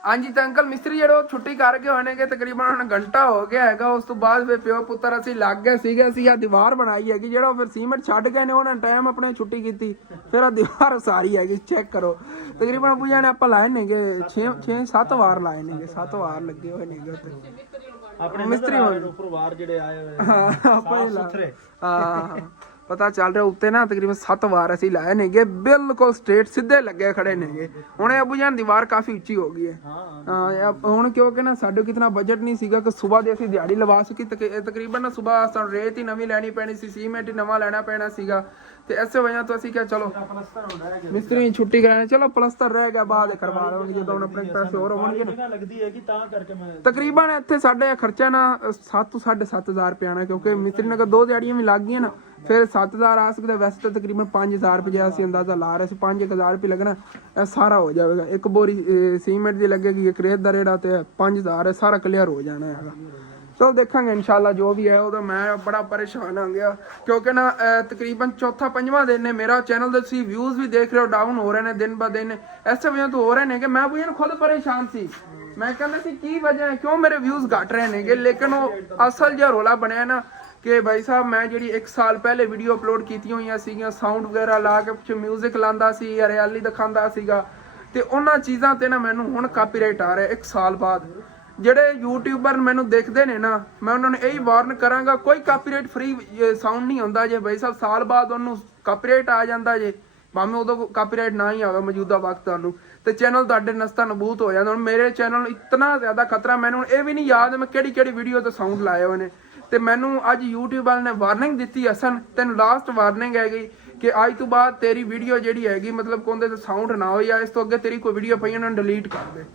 ਹਾਂਜੀ ਤਾਂ ਅੰਕਲ ਮਿਸਤਰੀ ਜਿਹੜੇ ਉਹ ਛੁੱਟੀ ਕਰਕੇ ਹੋਏ ਨੇਗੇ, ਤਕਰੀਬਨ ਹੁਣ ਘੰਟਾ ਹੋ ਗਿਆ ਹੈਗਾ। ਉਸ ਤੋਂ ਬਾਅਦ ਫਿਰ ਪਿਓ ਪੁੱਤਰ ਅਸੀਂ ਲੱਗ ਗਏ ਸੀਗੇ। ਅਸੀਂ ਆ ਦੀਵਾਰ ਬਣਾਈ ਹੈਗੀ, ਜਿਹੜਾ ਫਿਰ ਸੀਮੈਂਟ ਛੱਡ ਗਏ ਨੇ ਉਹਨਾਂ ਟਾਈਮ ਆਪਣੇ ਛੁੱਟੀ ਕੀਤੀ, ਫਿਰ ਆ ਦੀਵਾਰ ਉਸਾਰੀ ਹੈਗੀ। ਚੈੱਕ ਕਰੋ ਤਕਰੀਬਨ ਪੂਜਾ ਨੇ ਆਪਾਂ ਲਾਏ ਨੇਗੇ 6-7 ਵਾਰ ਲਾਏ ਨੇਗੇ, 7 ਵਾਰ ਲੱਗੇ ਹੋਏ ਨੇਗੇ ਉੱਤੇ ਆਪਣੇ ਮਿਸਤਰੀ ਉੱਪਰ ਵਾਰ ਜਿਹੜੇ ਆਏ ਹੋਏ। ਹਾਂ ਆਪਾਂ ਹਾਂ ਪਤਾ ਚੱਲ ਰਿਹਾ ਉੱਤੇ ਨਾ ਤਕਰੀਬਨ 7 ਵਾਰ ਅਸੀਂ ਲਾਏ ਨੇਗੇ, ਬਿਲਕੁਲ ਸਟ੍ਰੇਟ ਸਿੱਧੇ ਲੱਗੇ ਖੜੇ ਨੇਗੇ। ਹੁਣ ਅੱਬੂ ਜਾਨ ਦੀਵਾਰ ਕਾਫੀ ਉੱਚੀ ਹੋ ਗਈ ਹੈ। ਹਾਂ ਹੁਣ ਕਿਉਂਕਿ ਨਾ ਸਾਡੇ ਕਿਤਨਾ ਬਜਟ ਨਹੀਂ ਸੀਗਾ ਕਿ ਸਵੇਰ ਦੇ ਅਸੀਂ ਦਿਹਾੜੀ ਲਵਾ ਸਕੀ। ਤਕਰੀਬਨ ਨਾ ਸਵੇਰ ਸਾਨੂੰ ਰੇਤ ਹੀ ਨਵੀਂ ਲੈਣੀ ਪੈਣੀ ਸੀ, ਸੀਮੈਂਟ ਹੀ ਨਵਾਂ ਲੈਣਾ ਪੈਣਾ ਸੀਗਾ। ਤੇ ਇਸੇ ਵਜ੍ਹਾ ਤੋਂ ਅਸੀਂ ਕਿਹਾ ਚਲੋ ਮਿਸਤਰੀ ਛੁੱਟੀ ਕਰਾਣੇ, ਚਲੋ ਪਲਸਤਰ ਰਹਿ ਗਿਆ ਬਾਅਦ ਕਰਵਾ ਲਵਾਂਗੇ ਜਦੋਂ ਹੁਣ ਆਪਣੇ ਪੈਸੇ ਹੋਰ ਹੋਣਗੇ ਨਾ। ਲੱਗਦੀ ਹੈ ਕਿ ਤਾਂ ਕਰਕੇ ਮੈਂ ਤਕਰੀਬਨ ਇੱਥੇ ਸਾਡੇ ਖਰਚਾ ਨਾ 7 ਤੋਂ 7.5 ਰੁਪਏ ਆਣਾ, ਕਿਉਂਕਿ ਮਿਸਤਰੀ ਨੇ 2 ਦਿਹਾੜੀਆਂ ਵੀ ਲੱਗ ਗਈਆਂ ਨਾ, ਫਿਰ 7,000 ਆ ਸਕਦਾ। ਵੈਸੇ ਤਾਂ ਤਕਰੀਬਨ 5,000 ਰੁਪਏ ਅਸੀਂ ਅੰਦਾਜ਼ਾ ਲਾ ਰਹੇ ਸੀ, 5,000 ਰੁਪਏ ਲੱਗਣਾ ਇਹ ਸਾਰਾ ਹੋ ਜਾਵੇਗਾ। ਇੱਕ ਬੋਰੀ ਸੀਮੈਂਟ ਦੀ ਲੱਗੇਗੀ, ਇੱਕ ਰੇਤ ਦਾ ਰੇੜਾ ਤੇ 5,000 ਸਾਰਾ ਕਲੀਅਰ ਹੋ ਜਾਣਾ ਹੈਗਾ। ਚਲੋ ਦੇਖਾਂਗੇ ਇਨਸ਼ਾਅੱਲਾ ਜੋ ਵੀ ਹੈ ਉਹਦਾ। ਮੈਂ ਬੜਾ ਪਰੇਸ਼ਾਨ ਆ ਗਿਆ ਕਿਉਂਕਿ ਨਾ ਤਕਰੀਬਨ 4-5ਵਾਂ ਦਿਨ ਨੇ ਮੇਰਾ ਚੈਨਲ ਦੇ ਤੁਸੀਂ ਵਿਊਜ਼ ਵੀ ਦੇਖ ਰਹੇ ਹੋ ਡਾਊਨ ਹੋ ਰਹੇ ਨੇ ਦਿਨ ਬ ਦਿਨ। ਇਸੇ ਵਜ੍ਹਾ ਤੋਂ ਹੋ ਰਹੇ ਨੇ ਕਿ ਮੈਂ ਬੁਝਣ ਖੁਦ ਪਰੇਸ਼ਾਨ ਸੀ। ਮੈਂ ਕਹਿੰਦਾ ਸੀ ਕੀ ਵਜ੍ਹਾ ਹੈ, ਕਿਉਂ ਮੇਰੇ ਵਿਊਜ਼ ਘਟ ਰਹੇ ਨੇਗੇ। ਲੇਕਿਨ ਉਹ ਅਸਲ ਜਿਹਾ ਰੋਲਾ ਬਣਿਆ ਨਾ ਕਿ ਭਾਈ ਸਾਹਿਬ ਮੈਂ ਜਿਹੜੀ 1 ਸਾਲ ਪਹਿਲੇ ਵੀਡੀਓ ਅਪਲੋਡ ਕੀਤੀਆਂ ਹੋਈਆਂ ਸੀਗੀਆਂ, ਸਾਊਂਡ ਵਗੈਰਾ ਲਾ ਕੇ ਪਿੱਛੇ ਮਿਊਜ਼ਿਕ ਲਾਉਂਦਾ ਸੀ, ਹਰਿਆਲੀ ਦਿਖਾਉਂਦਾ ਸੀਗਾ, ਤੇ ਉਹਨਾਂ ਚੀਜ਼ਾਂ ਤੇ ਨਾ ਮੈਨੂੰ ਹੁਣ ਕਾਪੀਰਾਈਟ ਆ ਰਿਹਾ 1 ਸਾਲ ਬਾਅਦ। ਜਿਹੜੇ ਯੂਟਿਊਬਰ ਮੈਨੂੰ ਦੇਖਦੇ ਨੇ ਨਾ, ਮੈਂ ਉਹਨਾਂ ਨੂੰ ਇਹੀ ਵਾਰਨ ਕਰਾਂਗਾ, ਕੋਈ ਕਾਪੀਰਾਈਟ ਫ੍ਰੀ ਸਾਊਂਡ ਨਹੀਂ ਹੁੰਦਾ ਜੇ ਬਈ ਸਾਹਿਬ, ਸਾਲ ਬਾਅਦ ਉਹਨੂੰ ਕਾਪੀਰਾਈਟ ਆ ਜਾਂਦਾ ਜੇ, ਭਾਵੇਂ ਉਦੋਂ ਕਾਪੀਰਾਈਟ ਨਾ ਹੀ ਆਵੇ ਮੌਜੂਦਾ ਵਕਤ ਤੁਹਾਨੂੰ, ਤੇ ਚੈਨਲ ਤੁਹਾਡੇ ਨਸਤਾ ਨਬੂਤ ਹੋ ਜਾਂਦਾ। ਹੁਣ ਮੇਰੇ ਚੈਨਲ ਨੂੰ ਇਤਨਾ ਜ਼ਿਆਦਾ ਖਤਰਾ, ਮੈਨੂੰ ਇਹ ਵੀ ਨਹੀਂ ਯਾਦ ਮੈਂ ਕਿਹੜੀ ਕਿਹੜੀ ਵੀਡੀਓ ਤੇ ਸਾਊਂਡ ਲਾਏ ਹੋਏ ਨੇ, ਤੇ ਮੈਨੂੰ ਅੱਜ YouTube ਵਾਲੇ ਨੇ ਵਾਰਨਿੰਗ ਦਿੱਤੀ, ਹਸਨ ਤੈਨੂੰ ਲਾਸਟ ਵਾਰਨਿੰਗ ਹੈਗੀ ਕਿ ਅੱਜ ਤੋਂ ਬਾਅਦ ਤੇਰੀ ਵੀਡੀਓ ਜਿਹੜੀ ਹੈਗੀ ਮਤਲਬ ਕੋਂਦੇ ਤੇ ਸਾਊਂਡ ਨਾ ਹੋਈ, ਜਾਂ ਇਸ ਤੋਂ ਅੱਗੇ ਤੇਰੀ ਕੋਈ ਵੀਡੀਓ ਪਈ ਉਹਨਾਂ ਨੂੰ ਡਿਲੀਟ ਕਰ ਦੇ।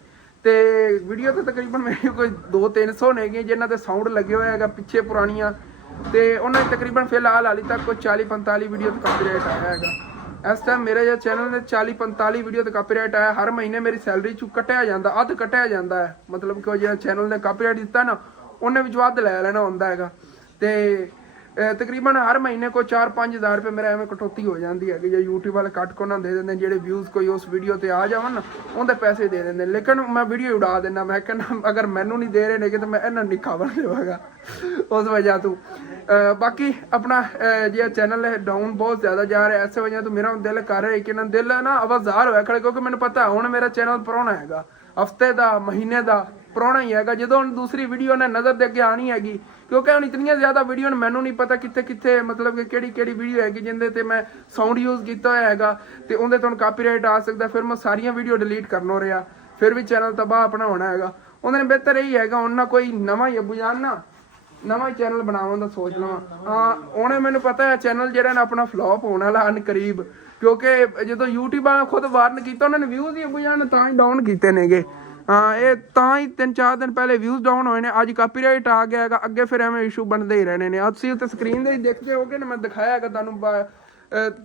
ਤੇ ਵੀਡੀਓ ਤੇ ਤਕਰੀਬਨ ਮੇਰੀ ਕੋਈ 200-300 ਨੇਗੀਆਂ ਜਿਨ੍ਹਾਂ ਤੇ ਸਾਊਂਡ ਲੱਗੇ ਹੋਏ ਹੈਗਾ ਪਿੱਛੇ ਪੁਰਾਣੀਆਂ, ਤੇ ਉਹਨਾਂ ਦੀ ਤਕਰੀਬਨ ਫਿਲਹਾਲ ਹਾਲੇ ਤੱਕ ਕੋਈ 40-45 ਵੀਡੀਓ ਤੇ ਕਾਪੀਰਾਈਟ ਆਇਆ ਹੈਗਾ। ਇਸ ਟਾਈਮ ਮੇਰੇ ਚੈਨਲ ਦੇ 40-45 ਵੀਡੀਓ ਤੇ ਕਾਪੀਰਾਈਟ ਆਇਆ। ਹਰ ਮਹੀਨੇ ਮੇਰੀ ਸੈਲਰੀ ਚੋਂ ਕੱਟਿਆ ਜਾਂਦਾ, ਅੱਧ ਕੱਟਿਆ ਜਾਂਦਾ ਹੈ, ਮਤਲਬ ਕਿ ਜਿਹੜਾ ਚੈਨਲ ਨੇ ਕਾਪੀਰਾਈਟ ਦਿੱਤਾ ਨਾ ਉਹਨੇ ਵਿੱਚ ਵੱਧ ਲੈ ਲੈਣਾ ਹੁੰਦਾ ਹੈਗਾ। ਤੇ ਤਕਰੀਬਨ ਹਰ ਮਹੀਨੇ ਕੋਈ 4-5 ਹਜ਼ਾਰ ਰੁਪਏ ਮੇਰਾ ਐਵੇਂ ਕਟੌਤੀ ਹੋ ਜਾਂਦੀ ਹੈਗੀ, ਜੇ YouTube ਵਾਲੇ ਕੱਟ ਕੇ ਉਹਨਾਂ ਦੇ ਦਿੰਦੇ, ਜਿਹੜੇ ਵਿਊਜ਼ ਕੋਈ ਉਸ ਵੀਡੀਓ ਤੇ ਆ ਜਾਵਣ ਨਾ ਉਹਦੇ ਪੈਸੇ ਦੇ ਦਿੰਦੇ, ਲੇਕਿਨ ਮੈਂ ਵੀਡੀਓ ਉਡਾ ਦਿੰਦਾ। ਮੈਂ ਕਹਿੰਦਾ ਅਗਰ ਮੈਨੂੰ ਨਹੀਂ ਦੇ ਰਹੇ ਨੇ ਤਾਂ ਮੈਂ ਇਹਨਾਂ ਨੂੰ ਨਹੀਂ ਖਬਰ ਦੇਵਾਂਗਾ ਉਸ ਵਜ੍ਹਾ ਤੋਂ। ਬਾਕੀ ਆਪਣਾ ਜਿਹੜਾ ਚੈਨਲ ਹੈ ਡਾਊਨ ਬਹੁਤ ਜ਼ਿਆਦਾ ਜਾ ਰਿਹਾ, ਇਸੇ ਵਜ੍ਹਾ ਤੋਂ ਮੇਰਾ ਦਿਲ ਕਰ ਰਿਹਾ ਕਿ ਨਾ ਦਿਲ ਨਾ ਆਵਾਜ਼ਾਰ ਹੋਇਆ ਖੜੇ, ਕਿਉਂਕਿ ਮੈਨੂੰ ਪਤਾ ਹੁਣ ਮੇਰਾ ਚੈਨਲ ਪੁਰਾਣਾ ਹੈਗਾ, ਹਫਤੇ ਦਾ ਮਹੀਨੇ ਦਾ ਪੁਰਾਣਾ ਹੀ ਹੈਗਾ। ਜਦੋਂ ਹੁਣ ਦੂਸਰੀ ਵੀਡੀਓ ਨੇ ਨਜ਼ਰ ਦੇ ਅੱਗੇ ਆਣੀ ਹੈਗੀ, ਕਿਉਂਕਿ ਹੁਣ ਇਤਨੀਆਂ ਜ਼ਿਆਦਾ ਵੀਡੀਓ ਨੇ, ਮੈਨੂੰ ਨਹੀਂ ਪਤਾ ਕਿੱਥੇ ਕਿੱਥੇ ਮਤਲਬ ਕਿ ਕਿਹੜੀ ਕਿਹੜੀ ਵੀਡੀਓ ਹੈਗੀ ਜਿੰਦੇ ਤੇ ਮੈਂ ਸਾਊਂਡ ਯੂਜ਼ ਕੀਤਾ ਹੋਇਆ ਹੈਗਾ, ਤੇ ਉਹਦੇ ਤੋਂ ਕਾਪੀਰਾਈਟ ਆ ਸਕਦਾ, ਫਿਰ ਮੈਂ ਸਾਰੀਆਂ ਵੀਡੀਓ ਡਿਲੀਟ ਕਰਨੋਂ ਰਿਹਾ, ਫਿਰ ਵੀ ਚੈਨਲ ਤਬਾਹ ਆਪਣਾ ਹੋਣਾ ਹੈਗਾ। ਉਹਦੇ ਨੇ ਬਿਹਤਰ ਇਹੀ ਹੈਗਾ ਹੁਣ ਨਾ ਕੋਈ ਨਵਾਂ ਹੀ ਅਬੂ ਜਾਨ ਨਾ ਨਵਾਂ ਹੀ ਚੈਨਲ ਬਣਾਉਣ ਦਾ ਸੋਚ ਲਵਾਂ। ਹਾਂ ਉਹਨੇ ਮੈਨੂੰ ਪਤਾ ਹੈ ਚੈਨਲ ਜਿਹੜਾ ਨਾ ਆਪਣਾ ਫਲॉप ਹੋਣ ਵਾਲਾ ਅਨ ਕਰੀਬ, ਕਿਉਂਕਿ ਜਦੋਂ YouTube ਵਾਲਿਆਂ ਖੁਦ ਵਾਰਨ ਕੀਤਾ ਉਹਨਾਂ ਨੇ ਵਿਊਜ਼ ਹੀ ਅਬੂ ਜਾਨ ਤਾਂ ਹੀ ਡਾਊਨ ਕੀਤੇ ਨੇਗੇ। ਹਾਂ ਇਹ ਤਾਂ ਹੀ 3-4 ਦਿਨ ਪਹਿਲੇ ਵਿਊਜ਼ ਡਾਊਨ ਹੋਏ ਨੇ, ਅੱਜ ਕਾਪੀਰਾਈਟ ਆ ਗਿਆ ਹੈਗਾ, ਅੱਗੇ ਫਿਰ ਐਵੇਂ ਇਸ਼ੂ ਬਣਦੇ ਹੀ ਰਹਿਣੇ ਨੇ। ਤੁਸੀਂ ਉੱਤੇ ਸਕਰੀਨ ਦੇ ਹੀ ਦੇਖਦੇ ਹੋਗੇ ਨਾ, ਮੈਂ ਦਿਖਾਇਆ ਹੈਗਾ ਤੁਹਾਨੂੰ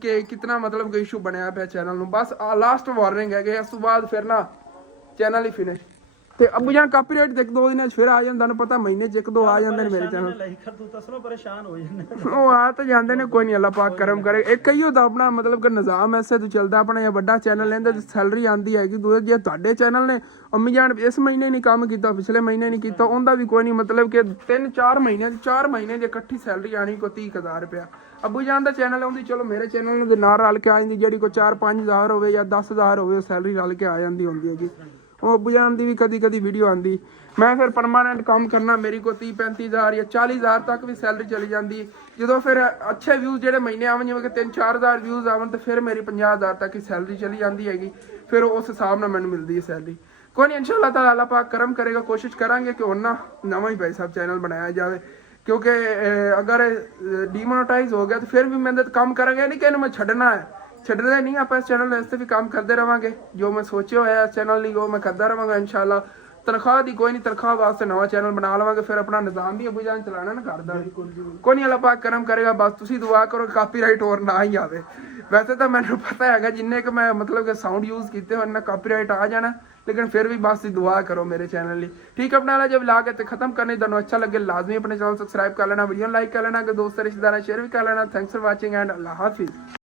ਕਿ ਕਿਤਨਾ ਮਤਲਬ ਕਿ ਇਸ਼ੂ ਬਣਿਆ ਪਿਆ ਚੈਨਲ ਨੂੰ। ਬਸ ਲਾਸਟ ਵਾਰਨਿੰਗ ਹੈਗੇ, ਇਸ ਤੋਂ ਬਾਅਦ ਫਿਰ ਨਾ ਚੈਨਲ ਹੀ ਫਿਨਿਸ਼। ਤੇ ਅਬੂ ਜਾਨ ਕਾਪੀਰਾਈਟ ਦੇਖ 2 ਦਿਨਾਂ 'ਚ ਫਿਰ ਆ ਜਾਂਦਾ, ਤੁਹਾਨੂੰ ਪਤਾ ਮਹੀਨੇ 'ਚ 1-2 ਆ ਜਾਂਦੇ ਨੇ ਮੇਰੇ ਚੈਨਲ। ਉਹ ਆ ਤਾਂ ਜਾਂਦੇ ਨੇ, ਕੋਈ ਨਹੀਂ, ਅੱਲਾ ਪਾਕ ਕਰਮ ਕਰੇ। ਇੱਕ ਹੀ ਉਹਦਾ ਆਪਣਾ ਮਤਲਬ ਕਿ ਨਿਜ਼ਾਮ ਐਸੇ ਤੋਂ ਚੱਲਦਾ, ਆਪਣਾ ਇਹ ਵੱਡਾ ਚੈਨਲ ਲੈਂਦਾ ਤੇ ਸੈਲਰੀ ਆਂਦੀ ਹੈਗੀ। ਦੂਜੇ ਜੇ ਤੁਹਾਡੇ ਚੈਨਲ ਨੇ ਅੰਮੀ ਜਾਨ ਇਸ ਮਹੀਨੇ ਨਹੀਂ ਕੰਮ ਕੀਤਾ, ਪਿਛਲੇ ਮਹੀਨੇ ਨਹੀਂ ਕੀਤਾ, ਉਹਦਾ ਵੀ ਕੋਈ ਨਹੀਂ, ਮਤਲਬ ਕਿ 3-4 ਮਹੀਨਿਆਂ ਦੀ 4 ਮਹੀਨੇ ਦੀ ਇਕੱਠੀ ਸੈਲਰੀ ਆਣੀ ਕੋਈ 30,000 ਰੁਪਇਆ। ਅਬੂ ਜਾਨ ਦਾ ਚੈਨਲ ਆਉਂਦੀ, ਚਲੋ ਮੇਰੇ ਚੈਨਲ ਦੇ ਨਾਲ ਰਲ ਕੇ ਆ ਜਾਂਦੀ, ਜਿਹੜੀ ਕੋਈ 4-5 ਹਜ਼ਾਰ ਹੋਵੇ ਜਾਂ 10,000 ਹੋਵੇ, ਉਹ ਸੈਲਰੀ ਰਲ ਕੇ ਆ ਜਾਂਦੀ ਹੁੰਦੀ ਹੈਗੀ। ਉਹ ਅਬੂ ਜਾਨ ਦੀ ਵੀ ਕਦੀ ਕਦੀ ਵੀਡੀਓ ਆਂਦੀ, ਮੈਂ ਫਿਰ ਪਰਮਾਨੈਂਟ ਕੰਮ ਕਰਨਾ, ਮੇਰੀ ਕੋਈ 30-35 ਹਜ਼ਾਰ ਜਾਂ 40 ਹਜ਼ਾਰ ਤੱਕ ਵੀ ਸੈਲਰੀ ਚਲੀ ਜਾਂਦੀ। ਜਦੋਂ ਫਿਰ ਅੱਛੇ ਵਿਊਜ਼ ਜਿਹੜੇ ਮਹੀਨੇ ਆਵਣ, ਜਿਵੇਂ ਕਿ 3-4 ਹਜ਼ਾਰ ਵਿਊਜ਼ ਆਵਣ, ਤੇ ਫਿਰ ਮੇਰੀ 50 ਹਜ਼ਾਰ ਤੱਕ ਹੀ ਸੈਲਰੀ ਚਲੀ ਜਾਂਦੀ ਹੈਗੀ। ਫਿਰ ਉਸ ਹਿਸਾਬ ਨਾਲ ਮੈਨੂੰ ਮਿਲਦੀ ਹੈ ਸੈਲਰੀ। ਕੋਈ ਨਹੀਂ, ਇਨਸ਼ਾਅੱਲਾ ਤਾਲਾ ਅੱਲਾਹ ਪਾਕ ਕਰਮ ਕਰੇਗਾ, ਕੋਸ਼ਿਸ਼ ਕਰਾਂਗੇ ਕਿ ਹੁਣ ਨਾ ਨਵਾਂ ਹੀ ਭਾਈ ਸਾਹਿਬ ਚੈਨਲ ਬਣਾਇਆ ਜਾਵੇ, ਕਿਉਂਕਿ ਅਗਰ ਡੀਮੋਨੇਟਾਈਜ਼ ਹੋ ਗਿਆ ਤਾਂ ਫਿਰ ਵੀ ਮਿਹਨਤ ਕੰਮ ਕਰਾਂਗੇ, ਨਹੀਂ ਕਿ ਇਹਨੂੰ ਮੈਂ ਛੱਡਣਾ ਹੈ, ਛੱਡਦੇ ਨਹੀਂ ਆਪਾਂ। ਇਸ ਚੈਨਲ ਵਾਸਤੇ ਵੀ ਕੰਮ ਕਰਦੇ ਰਵਾਂਗੇ, ਜੋ ਮੈਂ ਸੋਚਿਆ ਹੋਇਆ ਇਸ ਚੈਨਲ ਲਈ ਉਹ ਮੈਂ ਕਰਦਾ ਰਵਾਂਗਾ ਇਨਸ਼ਾਅੱਲਾ। ਤਨਖਾਹ ਦੀ ਕੋਈ ਨਹੀਂ, ਤਨਖਾਹ ਵਾਸਤੇ ਨਵਾਂ ਚੈਨਲ ਬਣਾ ਲਵਾਂਗੇ, ਫਿਰ ਆਪਣਾ ਨਿਜ਼ਾਮ ਵੀ ਅਬੂ ਜਾਨ ਚਲਾਣਾ ਨਾ ਕਰਦਾ। ਕੋਈ ਨਹੀਂ, ਅੱਲਾਹ ਪਾਕ ਕਰਮ ਕਰੇਗਾ, ਬਸ ਤੁਸੀਂ ਦੁਆ ਕਰੋ ਕਾਪੀਰਾਈਟ ਹੋਰ ਨਾ ਹੀ ਆਵੇ। ਵੈਸੇ ਤਾਂ ਮੈਨੂੰ ਪਤਾ ਹੈਗਾ ਜਿੰਨੇ ਕਿ ਮੈਂ ਮਤਲਬ ਕਿ ਸਾਊਂਡ ਯੂਜ਼ ਕੀਤੇ ਹੋਏ ਨਾ ਕਾਪੀਰਾਈਟ ਆ ਜਾਣਾ, लेकिन फिर भी बस दुआ करो मेरे चैनल लिए, ठीक है। अपना जब ला के खत्म करने दोनों अच्छा लगे लाजमी अपने चैनल सब्सक्राइब कर लेना, वीडियो लाइक कर लेना, अगर दोस्त रिश्तेदार शेयर भी कर लेना। थैंक्स फॉर वाचिंग एंड अल्लाह हाफिज़।